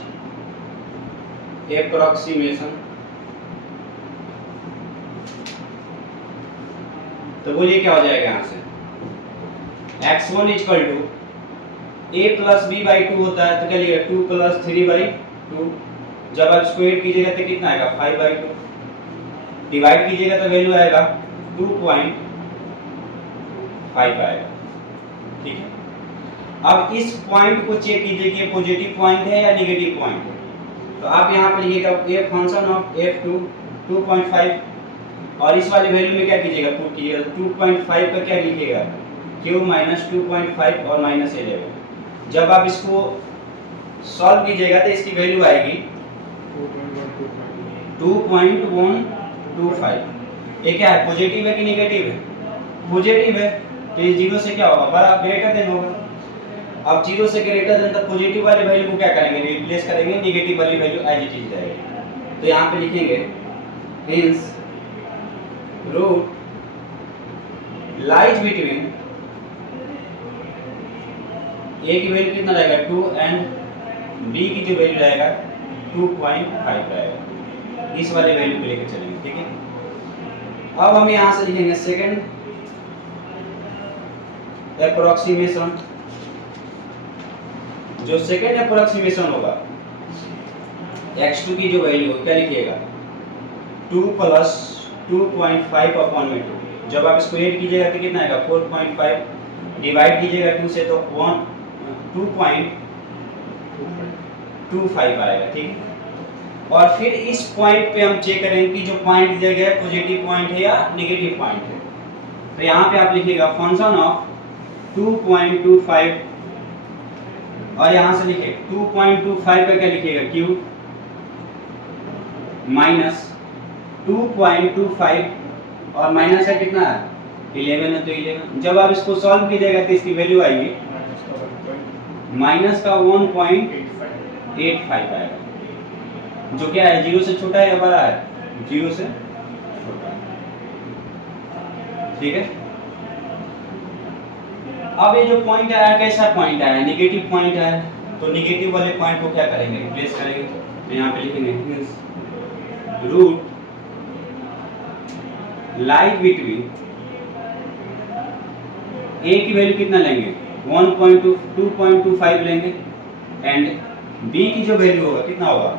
एप्रोक्सीमेशन। तो बोलिए क्या हो जाएगा यहाँ से x1 equal to a plus b by 2 होता है तो क्या लिखिएगा 2 प्लस 3 बाई 2। जब आप स्क्वायर कीजिएगा तो कितना आएगा 5 बाई 2। डिवाइड कीजिएगा तो वैल्यू आएगा 2.5 आएगा। ठीक है, अब इस पॉइंट को चेक कीजिए कि पॉजिटिव पॉइंट है या नेगेटिव पॉइंट है। तो आप यहाँ पे लिखिएगा a फंक्शन ऑफ f2 2.5 और इस वाले वैल्यू में क्या कीजिएगा पुट कीजिएगा 2.5 का क्या लिखिएगा क्यूब माइनस 2.5 और माइनस 11। जब आप इसको सॉल्व कीजिएगा तो इसकी वैल्यू आएगी 2.125। ये क्या है, पॉजिटिव है कि नेगेटिव है? पॉजिटिव है, तो ये 0 से क्या होगा, बड़ा ग्रेटर देन होगा। अब 0 से ग्रेटर देन तब पॉजिटिव वाले वैल्यू को क्या करेंगे, रिप्लेस करेंगे, नेगेटिव वाली वैल्यू एज इट इज रहेगी। तो यहाँ पे लिखेंगे hence root lies between a की वैल्यू कितना रहेगा 2 एंड b की जो वैल्यू रहेगा 2.5 रहेगा। इस वाले वैल्यू को लेकर चलेंगे, ठीक है। अब हम यहाँ से लिखेंगे सेकंड अप्रोक्सीमेशन। जो सेकंड अप्रोक्सीमेशन होगा x2 की जो वैल्यू हो क्या लिखिएगा 2 प्लस 2.5 अपॉन में 2। जब आप इसको ऐड कीजिएगा तो कितना आएगा 4.5, डिवाइड कीजिएगा 2 से तो 2.25 आएगा, ठीक है। और फिर इस पॉइंट पे हम चेक करेंगे कि जो पॉइंट दिया गया है पॉजिटिव पॉइंट है या नेगेटिव पॉइंट है। तो यहाँ पे आप लिखिएगा फंक्शन ऑफ 2.25 और यहाँ से लिखे 2.25 का क्या लिखिएगा q माइनस 2.25 और माइनस है कितना है 11 है, तो 11। जब आप इसको सॉल्व कीजिएगा तो इसकी वैल्यू आएगी माइनस का 1.85 आएगा, जो क्या है 0 से छोटा है या बड़ा है, 0 से छोटा है, ठीक है। अब ये जो पॉइंट आया कैसा पॉइंट आया, नेगेटिव पॉइंट आया, तो नेगेटिव वाले पॉइंट को क्या करेंगे, रिप्लेस करेंगे। तो यहाँ पे लिखेंगे रूट लाइज बिटवीन a की वैल्यू कितना लेंगे 2.25 लेंगे एंड b की जो वैल्यू होगा कितना होगा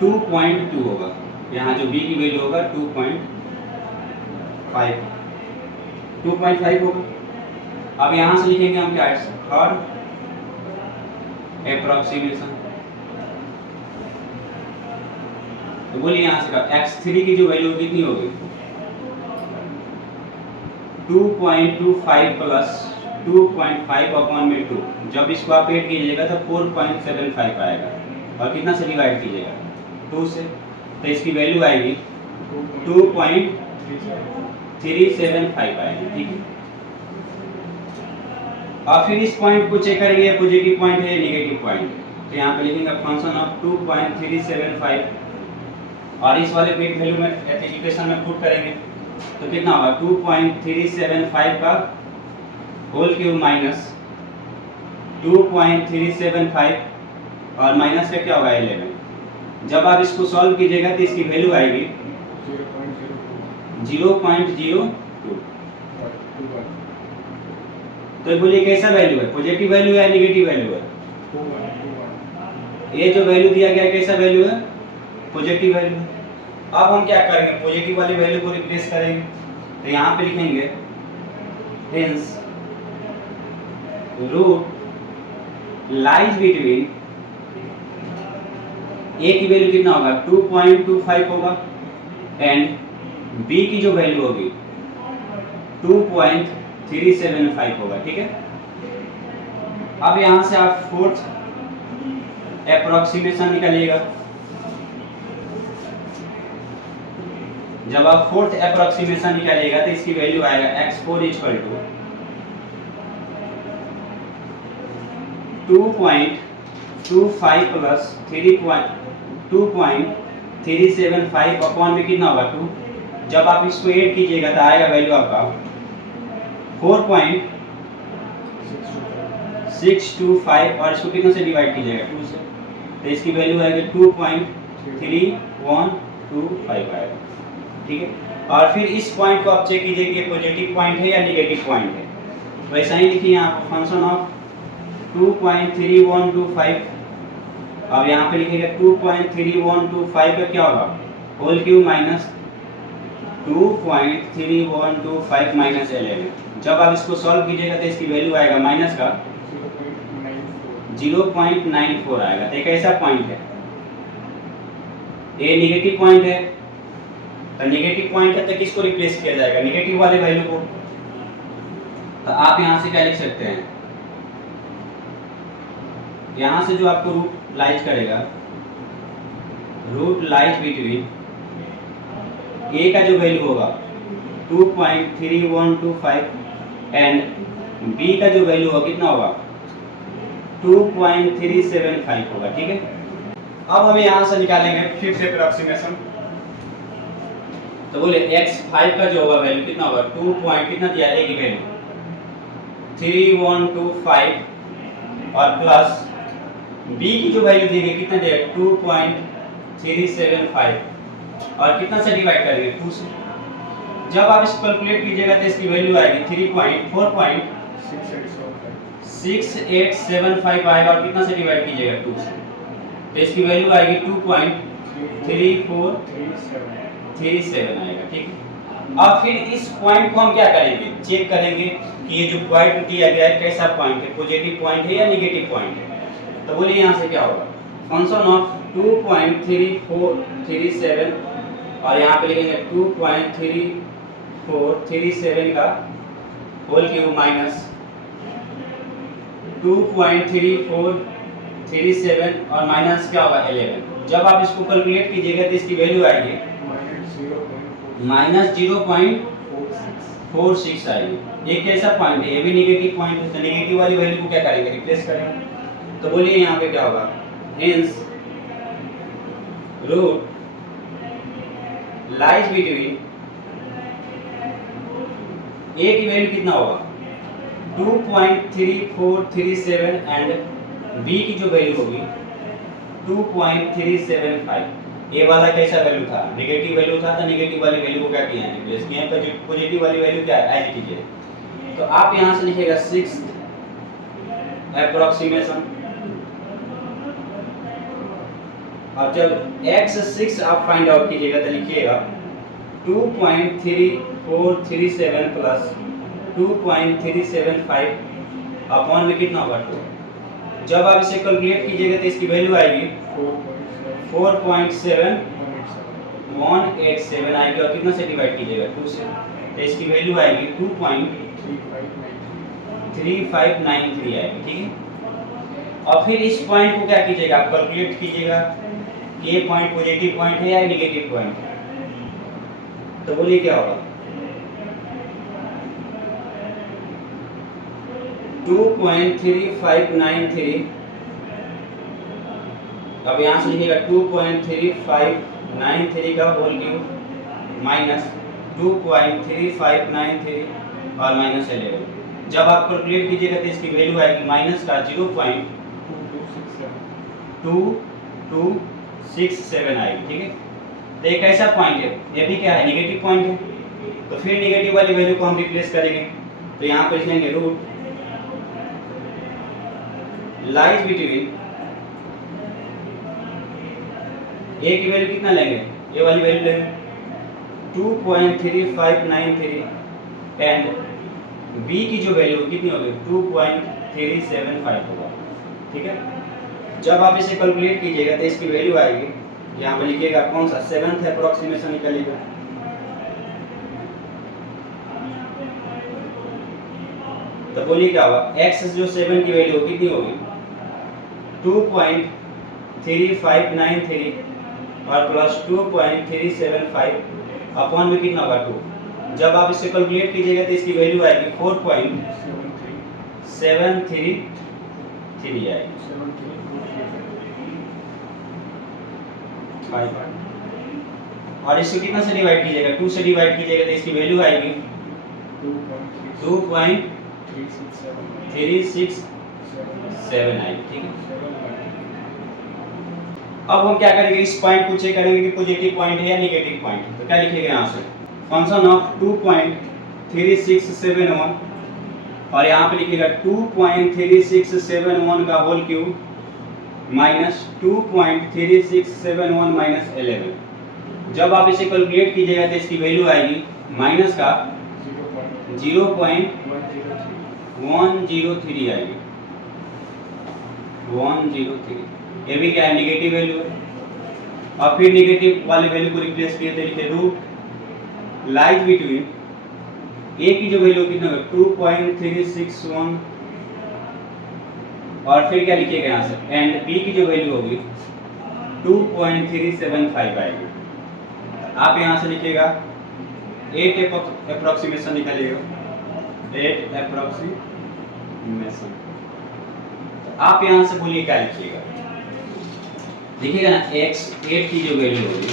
2.2 होगा। यहाँ जो b की वैल्यू होगा 2.5 होगा। अब यहाँ से लिखेंगे हम क्या थर्ड अप्रोक्सीमेशन। तो बोलिए यहाँ से x3 की जो वैल्यू कितनी होगी 2.25 प्लस 2.5 अपॉन में 2। जब इसको आप ऐड कीजिएगा तो 4.75 आएगा और कितना से डिवाइड कीजिएगा 2 से, तो इसकी वैल्यू आएगी 2.375 आएगी, ठीक है। और फिर इस पॉइंट को चेक करेंगे पॉजिटिव पॉइंट है या नेगेटिव पॉइंट है। तो यहाँ पे लिखेंगे फंक्शन ऑफ 2.375 और इस वाले बिट वैल्यू में इक्वेशन में पुट करेंगे तो कितना होगा 2.375 का होल क्यूब माइनस 2.375 और माइनस का क्या होगा 11। जब आप इसको सॉल्व कीजिएगा तो इसकी वैल्यू आएगी 0.02। तो बोलिए कैसा वैल्यू है, पॉजिटिव वैल्यू है नेगेटिव वैल्यू है? ये जो वैल्यू दिया गया कैसा वैल्यू है, पॉजिटिव वैल्यू है। अब हम क्या करेंगे पॉजिटिव वाली वैल्यू को रिप्लेस करेंगे। तो यहाँ पे लिखेंगे hence root lies between a की वैल्यू कितना होगा 2.25 होगा एंड b की जो वैल्यू होगी 2.375 होगा, ठीक है। अब यहाँ से आप फोर्थ अप्रोक्सीमेशन निकालिएगा। जब आप फोर्थ अप्रोक्सीमेशन निकालिएगा तो इसकी वैल्यू आएगा x4 equal to 2.25 plus 2.375 upon में कितना होगा 2। जब आप इसको ऐड कीजिएगा तो आएगा वैल्यू आपका 4.625 और इसको कितने से डिवाइड कीजिएगा 2 से, तो इसकी वैल्यू आएगी 2.3125 आएगा, ठीक है। और फिर इस पॉइंट को आप चेक कीजिए कि ये पॉजिटिव पॉइंट है या नेगेटिव पॉइंट है। वैसा ही लिखिए यहाँ फंक्शन ऑफ 2.3125 अब यहाँ पे लिखेंगे 2.3125 का क्या होगा होल क्यूब माइनस 2.3125 माइनस 11। जब आप इसको सॉल्व कीजिएगा तो इसकी वैल्यू आएगा माइनस का 0.94 आएगा। तो एक ऐसा पॉइंट है, ये नेगेटिव पॉइंट है। तो नेगेटिव पॉइंट है तो किसको रिप्लेस किया जाएगा, नेगेटिव वाले वैल्यू को। तो आप यहाँ से क्या लिख सकते हैं यहाँ से जो आपको रूट लाइज करेगा, रूट लाइज बिटवीन ए का जो वैल्यू होगा 2.3125 एंड बी का जो वैल्यू होगा कितना होगा 2.375 होगा। ठीक है, अब हमें यहाँ से निकालेंगे फिफ्थ अप्रोक्सीमेशन। तो बोले x5 का जो होगा वैल्यू कितना होगा 2 पॉइंट कितना दिया है की वैल्यू 3125 और प्लस b की जो वैल्यू दी गई कितना दिया 2.375 और कितना से डिवाइड करेंगे 2 से। जब आप इसको कैलकुलेट कीजिएगा तो इसकी वैल्यू आएगी 3.46875 आएगा और कितना से डिवाइड कीजिएगा 2 से, तो इसकी वैल्यू आएगी 2.3437 आएगा। ठीक है, अब फिर इस पॉइंट को हम क्या करेंगे, चेक करेंगे कि ये जो पॉइंट दिया गया है कैसा पॉइंट है, पॉजिटिव पॉइंट है या नेगेटिव पॉइंट है। तो बोलिए यहाँ से क्या होगा, फंक्शन ऑफ 2.3437 और यहाँ पे लिखेंगे 2.3437 का होल क्यूब माइनस 2.3437 और माइनस क्या होगा 11। जब आप इसको कैलकुलेट कीजिएगा तो इसकी वैल्यू आएगी माइनस 0.46 आएगी। ये कैसा पॉइंट है, ये भी नेगेटिव पॉइंट है, तो नेगेटिव वाली वैल्यू को क्या करेंगे, रिप्लेस करेंगे। तो बोलिए यहाँ पे क्या होगा, हेंस रूट लाइज बिटवीन ए की वैल्यू कितना होगा 2.3437 एंड बी की जो वैल्यू होगी 2.375। ए वाला कैसा वैल्यू था, नेगेटिव वैल्यू था, तो नेगेटिव वाली वैल्यू को क्या किया है, रिप्लेस किया है। पॉजिटिव वाली वैल्यू क्या है, ऐड कीजिए। तो आप यहां से लिखिएगा सिक्स्थ अप्रोक्सीमेशन। अब जब x6 आप फाइंड आउट कीजिएगा तो लिखिएगा 2.3437 प्लस 2.375 अपॉन में कितना होगा 2। जब आप इसे कैलकुलेट कीजिएगा तो इसकी वैल्यू आएगी 4.7187 आएगी और कितना से डिवाइड कीजिएगा 2 से, तो इसकी वैल्यू आएगी 2.3593 आएगी। ठीक है, और फिर इस पॉइंट को क्या कीजिएगा, आप कैलकुलेट कीजिएगा ये पॉइंट पॉजिटिव पॉइंट है या नेगेटिव पॉइंट है। तो बोलिए क्या होगा 2.3593। अब यहाँ से लिखिएगा 2.3593 का होल क्यूब माइनस 2.3593 और माइनस 11। जब आप कैलकुलेट कीजिएगा तो इसकी वैल्यू आएगी माइनस का 0.2267 आएगी। ठीक है, तो एक ऐसा पॉइंट है, ये भी क्या है, नेगेटिव पॉइंट है। तो फिर नेगेटिव वाली वैल्यू को हम रिप्लेस करेंगे, तो यहाँ पर लिखेंगे रूट लाइज बिटवीन ए की वैल्यू कितना लेंगे, ये वाली वैल्यू लेंगे 2.3593 एंड बी की जो वैल्यू कितनी होगी 2.375 होगा। ठीक है, जब आप इसे कैलकुलेट कीजिएगा तो इसकी वैल्यू आएगी, यहाँ पे लिखिएगा कौन सा, सेवंथ अप्रोक्सीमेशन निकालिएगा। तो बोलिए क्या होगा, x जो 7 की वैल्यू कितनी होगी 2.3593 और प्लस 2.375 अपॉन में कितना होगा 2। जब आप इसे कैलकुलेट कीजिएगा तो इसकी वैल्यू आएगी 4.733 आएगी। और इसको कितना से डिवाइड कीजिएगा 2 से डिवाइड कीजिएगा तो इसकी वैल्यू आएगी 2.367 आएगी। ठीक है, अब हम क्या करेंगे, इस पॉइंट को चेक करेंगे कि पॉजिटिव पॉइंट है या नेगेटिव पॉइंट है। तो क्या लिखेंगे यहाँ से, फंक्शन ऑफ 2.3671 और यहाँ पे लिखिएगा 2.3671 का होल क्यूब माइनस 2.3671 माइनस 11। जब आप इसे कैलकुलेट कीजिएगा तो इसकी वैल्यू आएगी माइनस का 0.103 आएगी, 103। ये भी क्या है, नेगेटिव वैल्यू है। और फिर नेगेटिव वाले वैल्यू को रिप्लेस किए तो लिखे रूट लाइज बिटवीन ए की जो वैल्यू कितना है 2.361 और फिर क्या लिखिएगा यहाँ से, एंड बी की जो वैल्यू होगी 2.375 आएगी। आप यहाँ से लिखिएगा 8 अप्रोक्सीमेशन निकालिएगा, 8 अप्रोक्सीमेशन। आप यहाँ से बोलिए क्या लिखिएगा, देखिएगा ना x 8 की जो वैल्यू होगी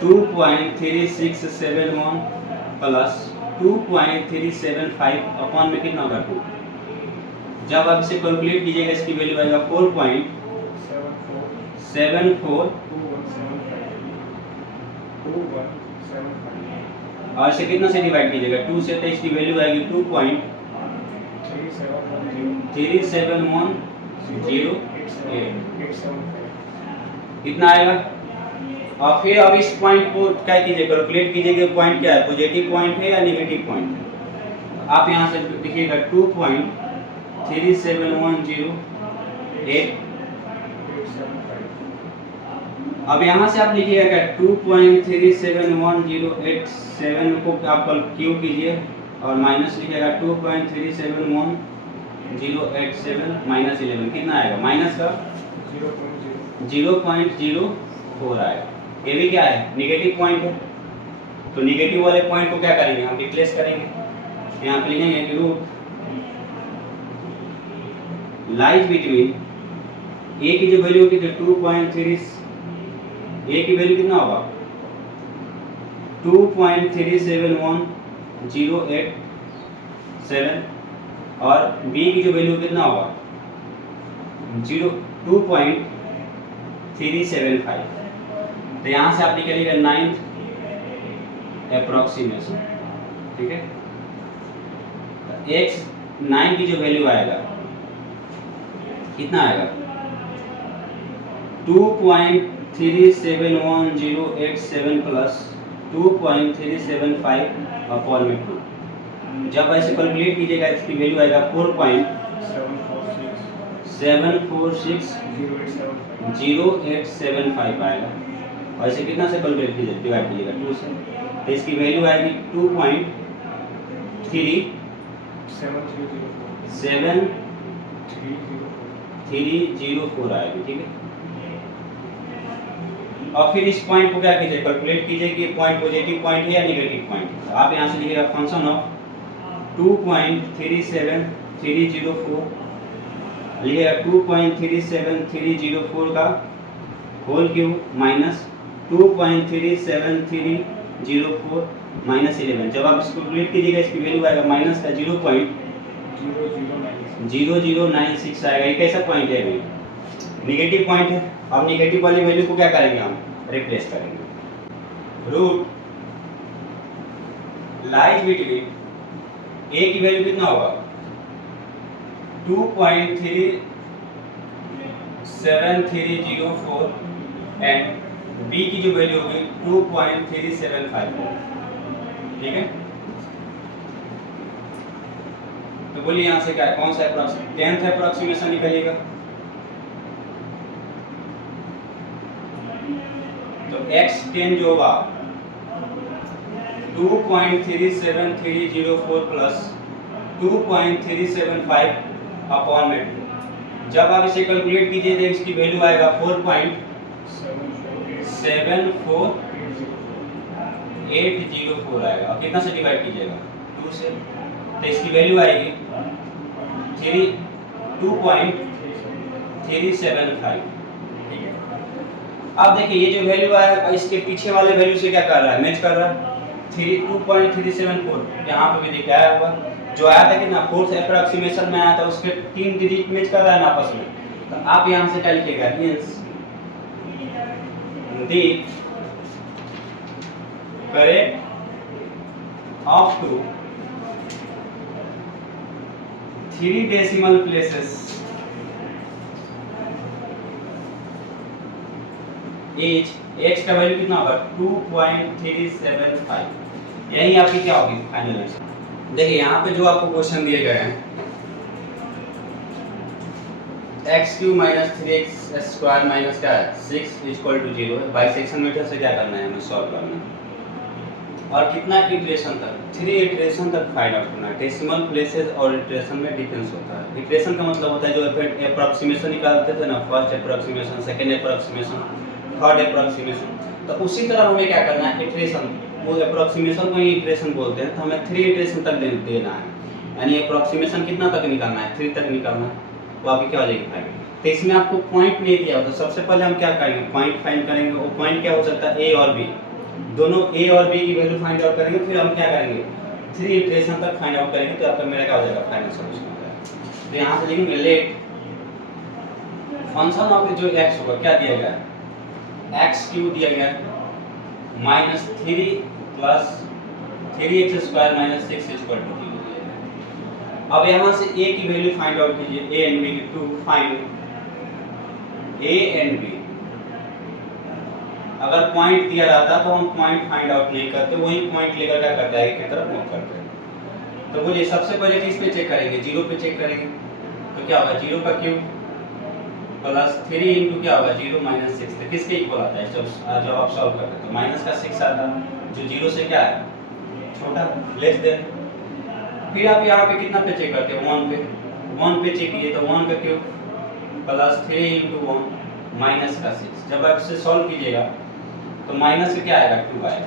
2.3671 प्लस 2.375 अपॉन में कितना होगा 2। जब आप इसे कैलकुलेट कीजिएगा इसकी वैल्यू आएगा 4.74 और इसे कितना से डिवाइड कीजिएगा 2 से, तो इसकी वैल्यू आएगी 2.37108 कितना आएगा। और फिर अब इस पॉइंट को क्या कीजिए, कैलकुलेट कीजिए पॉइंट क्या है, पॉजिटिव पॉइंट है या नेगेटिव पॉइंट है। आप यहाँ से लिखिएगा 2.37108। अब यहाँ से आप लिखिएगा 2.37108 को आप क्यू कीजिए और माइनस लिखिएगा 2.37108 माइनस 11 कितना आएगा, माइनस का 0.04 आएगा। ये भी क्या है, नेगेटिव पॉइंट है, तो नेगेटिव वाले पॉइंट को क्या करेंगे, हम रिप्लेस करेंगे। यहाँ पे लिखेंगे कि रूट लाइज बिटवीन ए की जो वैल्यू होगी 2.3, ए की वैल्यू कितना होगा 2.37108 और बी की जो वैल्यू कितना होगा 2.375। तो यहाँ से आप निकालिएगा 9th अप्रोक्सीमेशन, ठीक है। x 9 की जो वैल्यू आएगा कितना आएगा 2.37108 प्लस 2.375 अपॉन में 2। जब ऐसे कैलकुलेट कीजिएगा इसकी वैल्यू आएगा 4.7460875 आएगा। और इसे कितना से कैलकुलेट कीजिए, डिवाइड कीजिएगा 2 से, तो इसकी वैल्यू आएगी 2.7304 आएगी, ठीक है। और फिर इस पॉइंट को क्या कीजिए, कैलकुलेट कीजिए कि पॉइंट पॉजिटिव पॉइंट है या नेगेटिव पॉइंट। तो आप यहाँ से लिखिएगा फंक्शन ऑफ 2.37304, लिखिएगा 2.37304 का होल क्यूब माइनस 2.37304 माइनस 11। जब आप इसको कैलकुलेट कीजिएगा इसकी वैल्यू आएगा माइनस का 0.0096 आएगा। ये कैसा पॉइंट है भाई, नेगेटिव पॉइंट है। अब नेगेटिव वाली वैल्यू को क्या करेंगे, हम रिप्लेस करेंगे। रूट लाइज बिटवीन ए की वैल्यू कितना होगा 2.37304 एंड बी की जो वैल्यू होगी 2.375, ठीक है। तो बोलिए यहाँ से क्या है, कौन सा अप्रोक्सीमेशन, 10th अप्रोक्सीमेशन निकालिएगा। तो x10 जो होगा 2.37304 प्लस 2.375 अपॉन में 2। जब आप इसे कैलकुलेट कीजिए तो इसकी वैल्यू आएगा 4.74804 आएगा। और कितना से डिवाइड कीजिएगा 2 से, तो इसकी वैल्यू आएगी 2.375, ठीक है। अब देखिए ये जो वैल्यू आया इसके पीछे वाले वैल्यू से क्या कर रहा है, मैच कर रहा है। 2.374 यहाँ पे भी देखिए आया हुआ, जो आया था कि ना 4th अप्रोक्सीमेशन में आया था उसके 3 डिजिट मैच कर रहा है ना आपस में। तो आप यहाँ से क्या लिखिएगा, means the correct up to 3 decimal places as x का वैल्यू कितना होगा 2.375। यही आपकी क्या होगी फाइनल आंसर। देखिए यहाँ पे जो आपको क्वेश्चन दिए गए हैं x³ - 3x² माइनस क्या है 6 = 0 है। बाइसेक्शन मेथड से क्या करना है, हमें सॉल्व करना है। और कितना इटरेशन तक, 3 इटरेशन तक फाइंड आउट करना है। डेसिमल प्लेसेस और इटरेशन में डिफरेंस होता है। इटरेशन का मतलब होता है जो अप्रॉक्सीमेशन निकालते थे ना, first approximation, second approximation, third approximation, तो उसी तरह हमें क्या करना है, इटरेशन, वो अप्रॉक्सीमेशन को ही इटरेशन बोलते हैं, तो हमें 3 इटरेशन तक देना है, यानी अप्रॉक्सीमेशन कितना तक निकालना है, 3 तक निकालना है। तो अभी क्या हो जाएगी फाइंड। तो इसमें आपको पॉइंट नहीं दिया होता, सबसे पहले हम क्या करेंगे, पॉइंट फाइंड करेंगे। वो पॉइंट क्या हो सकता है, ए और बी, दोनों ए और बी की वैल्यू फाइंड आउट करेंगे, फिर हम क्या करेंगे, 3 इटरेशन तक फाइंड आउट करेंगे, तो आपका मेरा क्या हो जाएगा, फाइनल सॉल्यूशन हो जाएगा। तो यहाँ से लिखेंगे लेट फंक्शन ऑफ जो x होगा, क्या दिया गया है, x क्यूब दिया गया है, -3 plus 3x square minus 6 equal to 0 दिया गया। अब यहाँ से a की वैल्यू फाइंड आउट कीजिए, a एंड b की, to find a and b। अगर पॉइंट दिया रहता तो हम पॉइंट फाइंड आउट नहीं करते, वही पॉइंट लेकर क्या करते हैं, की तरफ मूव करते हैं। तो बोलिए सबसे पहले किस पे चेक करेंगे, 0 पे चेक करेंगे, तो क्या होगा, 0 का क्यूब प्लस 3 इंटू क्या होगा, 0 माइनस 6, तो किसके इक्वल आता है, जब आप सॉल्व करते हैं तो माइनस का 6 आता है, जो 0 से क्या है, छोटा, लेस देन। फिर आप यहाँ पे कितना पे चेक करते हैं, 1 पे चेक कीजिए, तो 1 का क्यूब प्लस 3 इंटू 1 माइनस का 6। जब आप इसे सॉल्व कीजिएगा तो माइनस से क्या आएगा, 2 आएगा,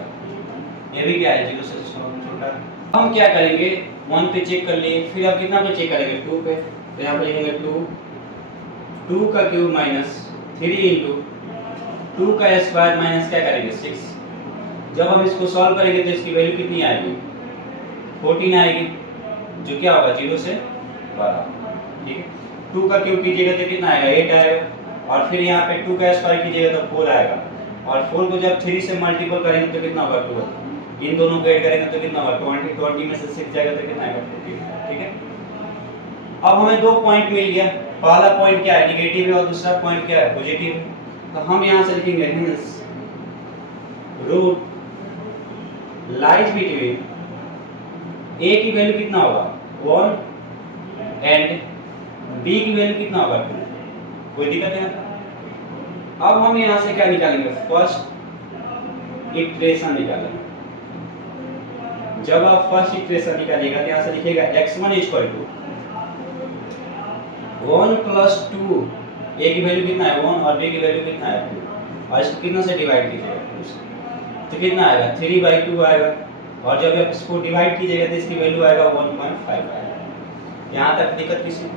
ये भी क्या है, 0 से छोटा। हम क्या करेंगे, 1 पे चेक कर लिए, फिर आप कितना पे चेक करेंगे, 2 पे, तो यहाँ पे लिखेंगे 2 का क्यूब माइनस 3 इंटू 2 का स्क्वायर माइनस क्या करेंगे, 6। जब हम इसको सॉल्व करेंगे तो इसकी वैल्यू कितनी आएगी, 14 आएगी, जो क्या होगा, 0 से 12, ठीक है। 2 का क्यूब कीजिएगा तो कितना आएगा, 8 आएगा, और फिर यहाँ पे 2 का स्क्वायर कीजिएगा तो 4 आएगा, और 4 को जब 3 से मल्टीपल करेंगे तो कितना होगा, 12। इन दोनों को ऐड करेंगे तो कितना होगा, 20 में से 6 जाएगा तो कितना आएगा, 14, ठीक है। अब हमें 2 पॉइंट मिल गया, पहला पॉइंट क्या है, नेगेटिव है, और दूसरा पॉइंट क्या है, पॉजिटिव है। तो हम यहाँ से लिखेंगे hence root lies between a की वैल्यू कितना होगा, 1 एंड b की वैल्यू कितना होगा, 2। कोई दिक्कत है। अब हम यहाँ से क्या निकालेंगे, फर्स्ट इटरेशन निकालेंगे। जब आप फर्स्ट इटरेशन निकालिएगा तो यहाँ से लिखिएगा x1 equal to 1 plus 2, a की वैल्यू कितना है, 1, और b की वैल्यू कितना है, 2, और इसको कितना से डिवाइड कीजिएगा, 2 से, तो कितना आएगा, 3/2 आएगा, और जब आप इसको डिवाइड कीजिएगा तो इसकी वैल्यू आएगा 1.5 आएगा। यहाँ तक दिक्कत किसी को।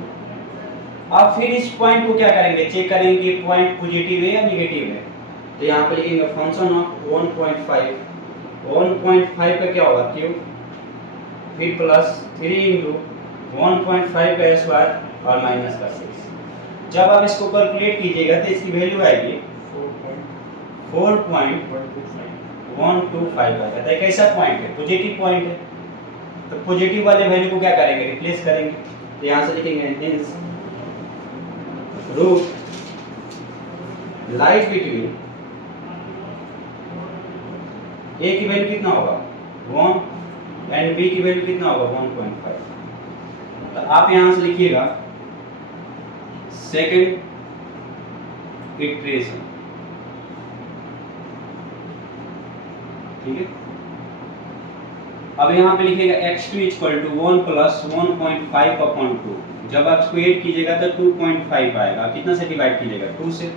अब फिर इस पॉइंट को क्या करेंगे, चेक करेंगे कि पॉइंट पॉजिटिव है या नेगेटिव है। तो यहाँ पे लिखेंगे फंक्शन ऑफ 1.5 का क्या होगा, क्यूब, फिर प्लस 3 इंटू 1.5 का स्क्वायर और माइनस का 6। जब आप इसको कैलकुलेट कीजिएगा तो इसकी वैल्यू आएगी 4.125 आएगा। तो कैसा पॉइंट है, पॉजिटिव पॉइंट है, तो पॉजिटिव वाले वैल्यू को क्या करेंगे, रिप्लेस करेंगे। तो यहाँ से लिखेंगे hence root lies between a की वैल्यू कितना होगा, 1 एंड b की वैल्यू कितना होगा, 1.5। तो आप यहाँ से लिखिएगा सेकंड इटरेशन, ठीक है। अब यहाँ पे लिखिएगा x2 इक्वल टू 1 प्लस 1.5/2। जब आप इसको ऐड कीजिएगा तो 2.5 आएगा, कितना से डिवाइड कीजिएगा, 2 से।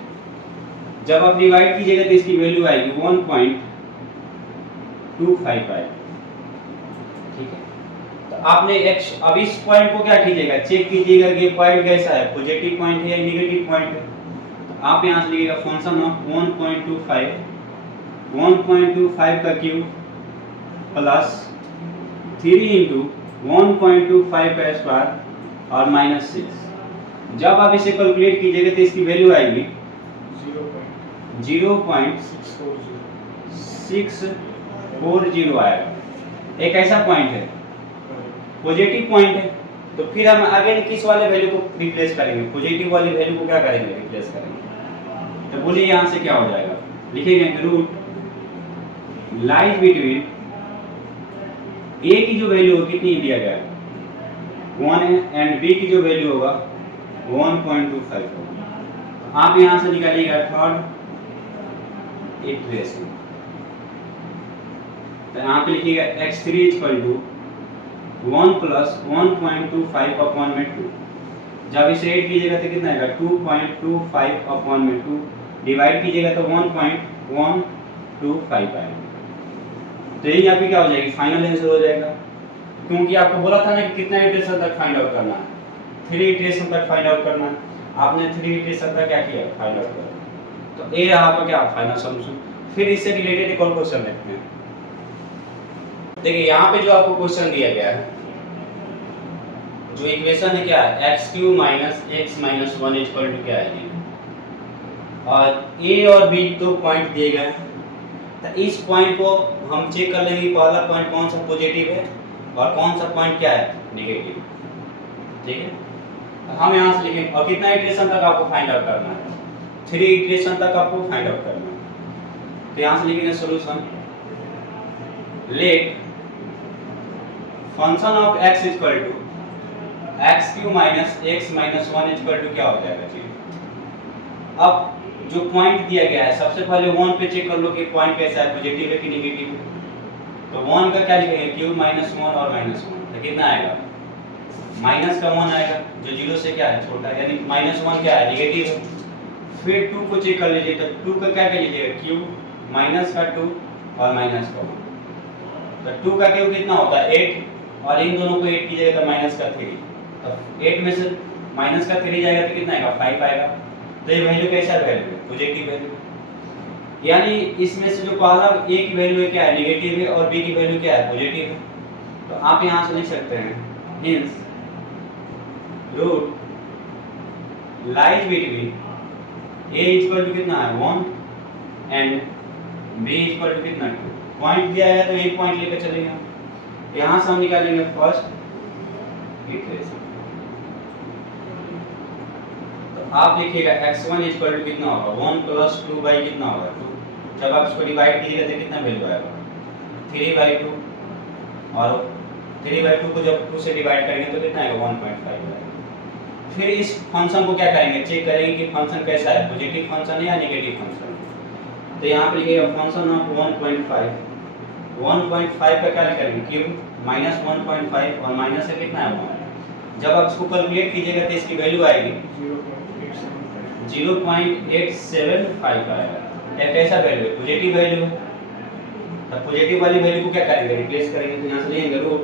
जब आप डिवाइड कीजिएगा तो इसकी वैल्यू आएगी 1.25 आएगा, ठीक है। तो आपने x, अब इस पॉइंट को क्या कीजिएगा, चेक कीजिएगा कि पॉइंट कैसा है, पॉजिटिव पॉइंट है या नेगेटिव पॉइंट है। तो आप यहाँ से लिखिएगा फंक्शन ऑफ 1.25 का क्यूब प्लस 3 इंटू 1.25 का स्क्वायर और माइनस 6। जब आप इसे कैलकुलेट कीजिएगा तो इसकी वैल्यू आएगी 0.640 आएगा। एक ऐसा पॉइंट है, पॉजिटिव पॉइंट है। तो फिर हम आगे किस वाले वैल्यू को रिप्लेस करेंगे, पॉजिटिव वाली वैल्यू को क्या करेंगे, रिप्लेस करेंगे। तो बोलिए यहाँ से क्या हो जाएगा, लिखेंगे रूट लाइज बिटवीन a की जो वैल्यू होगी कितनी दिया गया है, 1 है, एंड b की जो वैल्यू होगा 1.25 होगा। आप यहाँ से निकालिएगा थर्ड इटरेशन। तो यहाँ पे लिखिएगा x3 equal to 1 plus 1.25 upon में 2। जब इसे ऐड कीजिएगा तो कितना आएगा 2.25 अपॉन में 2, डिवाइड कीजिएगा तो 1.125 आएगा। तो यही यहाँ पे क्या हो जाएगी, फाइनल आंसर हो जाएगा। क्योंकि आपको बोला था ना कि कितना इटरेशन तक फाइंड आउट करना है, 3 इटरेशन तक फाइंड आउट करना है। आपने 3 इटरेशन तक क्या किया, फाइंड आउट किया। तो ये रहा आपका क्या फाइनल सॉल्यूशन। फिर इससे रिलेटेड एक और क्वेश्चन देखते हैं। देखिए यहाँ पे जो आपको क्वेश्चन दिया गया है, जो इक्वेशन है क्या है, x³ minus x minus 1 equal to क्या है, और a और b दो पॉइंट दिए गए हैं। तो इस पॉइंट को हम चेक कर लेंगे, पहला पॉइंट कौन सा पॉजिटिव है और कौन सा पॉइंट क्या है, नेगेटिव। ठीक है, हम यहाँ से लिखेंगे। और कितना इटरेशन तक आपको फाइंड आउट करना है, 3 इटरेशन तक आपको फाइंड आउट करना है। तो यहाँ से लिखेंगे solution, let function of x equal to x³ minus x minus 1 equal to क्या हो जाएगा जी। अब जो पॉइंट दिया गया है, सबसे पहले 1 पे चेक कर लो कि पॉइंट कैसा है, पॉजिटिव है कि नेगेटिव है। तो 1 का क्या लिखेंगे, क्यूब माइनस 1 और माइनस 1, तो कितना आएगा, माइनस का 1 आएगा, जो 0 से क्या है छोटा है, यानी माइनस 1 क्या है, नेगेटिव है। फिर 2 को चेक कर लीजिए, तो 2 का क्या कर लीजिएगा, क्यूब माइनस का 2 और माइनस का 1। तो 2 का क्यूब कितना होता है 8, और इन दोनों को 8 कीजिएगा तो माइनस का 3। तो 8 में से माइनस का 3 जाएगा तो कितना आएगा, 5 आएगा। तो ये वैल्यू कैसा वैल्यू है, पॉजिटिव वैल्यू। यानी इसमें से जो पहला a की वैल्यू है क्या है, नेगेटिव है, और b की वैल्यू क्या है, पॉजिटिव है। तो आप यहां से लिख सकते हैं, hence root lies between a equal to कितना है 1 एंड b इक्वल टू कितना 2। पॉइंट दिया है तो एक पॉइंट लेकर चलेंगे। यहां से हम निकालेंगे फर्स्ट इक्वेशन। आप लिखिएगा x1 इक्वल टू कितना होगा, 1 प्लस 2 बाई कितना होगा 2। जब आप इसको डिवाइड कीजिएगा तो कितना वैल्यू आएगा, 3/2, और 3/2 को जब 2 से डिवाइड करेंगे तो कितना आएगा, 1.5 आएगा। फिर इस फंक्शन को क्या करेंगे, चेक करेंगे कि फंक्शन कैसा है, पॉजिटिव फंक्शन है या नेगेटिव फंक्शन। तो यहाँ पे लिखिएगा फंक्शन ऑफ 1.5 का क्या करेंगे, क्यूब माइनस 1.5 और माइनस से कितना है 1। जब आप इसको कैलकुलेट कीजिएगा तो इसकी वैल्यू आएगी 0.875 आएगा। ये कैसा वैल्यू है, पॉजिटिव वैल्यू है। तो पॉजिटिव वाली वैल्यू को क्या करेंगे, रिप्लेस करेंगे। तो यहाँ से लेंगे रूट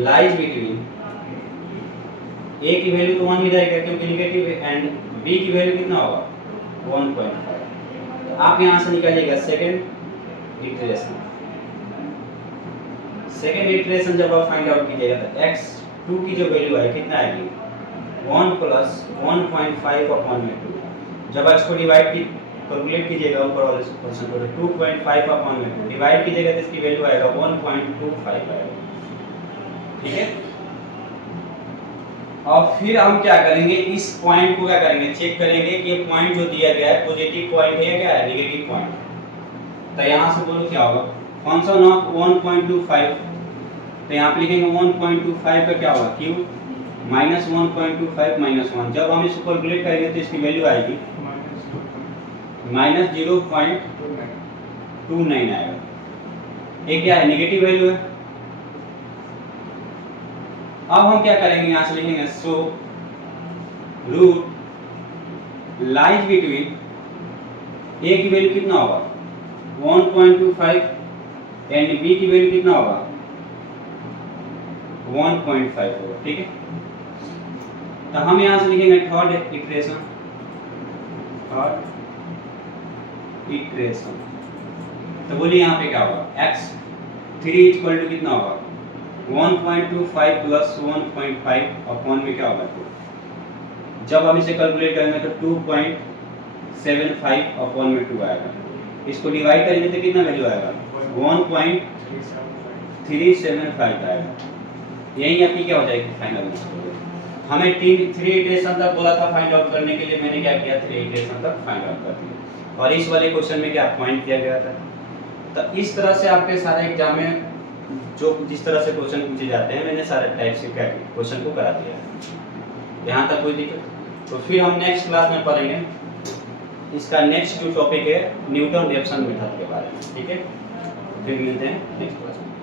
लाइज बिटवीन a की वैल्यू तो 1 ही रहेगा क्योंकि नेगेटिव है, एंड b की वैल्यू कितना होगा 1.5। तो आप यहाँ से निकालिएगा सेकंड इटरेशन। सेकंड इटरेशन जब आप फाइंड आउट कीजिएगा तो x2 की जो वैल्यू है कितना आएगी, 1 प्लस 1.5 अपॉन में 2। जब आप इसको डिवाइड की कैलकुलेट कीजिएगा ऊपर वाले फंक्शन को, 2.5 अपॉन में 2 डिवाइड कीजिएगा तो इसकी वैल्यू आएगा 1.25 आएगा। ठीक है, और फिर हम क्या करेंगे, इस पॉइंट को क्या करेंगे, चेक करेंगे कि ये पॉइंट जो दिया गया है पॉजिटिव पॉइंट है या क्या है, नेगेटिव पॉइंट। तो यहाँ से बोलो क्या होगा, फंक्शन ऑफ 1.25। तो यहाँ पे लिखेंगे 1.25 का क्या होगा, क्यूब माइनस 1.25 माइनस 1। जब हम इसको कैलकुलेट करेंगे तो इसकी वैल्यू आएगी माइनस 0.29 आएगा। ये क्या है, नेगेटिव वैल्यू है। अब हम क्या करेंगे, यहाँ से लिखेंगे so root lies between a की वैल्यू कितना होगा 1.25 एंड b की वैल्यू कितना होगा 1.5 होगा। ठीक है, तो हम यहाँ से लिखेंगे थर्ड इटरेशन। तो बोलिए यहाँ पे क्या होगा, x3 इक्वल टू कितना होगा 1.25 प्लस 1.5 अपॉन में क्या होगा 2। जब हम इसे कैलकुलेट करेंगे तो 2.75 अपॉन में 2 आएगा। इसको डिवाइड करेंगे तो कितना वैल्यू आएगा 1.375 आएगा। यही आपकी क्या हो जाएगी फाइनल आंसर। हमें 3 इटरेशन तक बोला था फाइंड आउट करने के लिए, मैंने क्या किया 3 इटरेशन तक फाइंड आउट कर दिया। और इस वाले क्वेश्चन में क्या पॉइंट किया गया था। तो इस तरह से आपके सारे एग्जाम में जो जिस तरह से क्वेश्चन पूछे जाते हैं, मैंने सारे टाइप से क्या क्वेश्चन को करा दिया है। यहाँ तक कोई दिक्कत, तो फिर हम नेक्स्ट क्लास में पढ़ेंगे इसका नेक्स्ट जो टॉपिक है न्यूटन रिएक्शन मेथड के बारे में। ठीक है। फिर मिलते हैं नेक्स्ट क्लास में।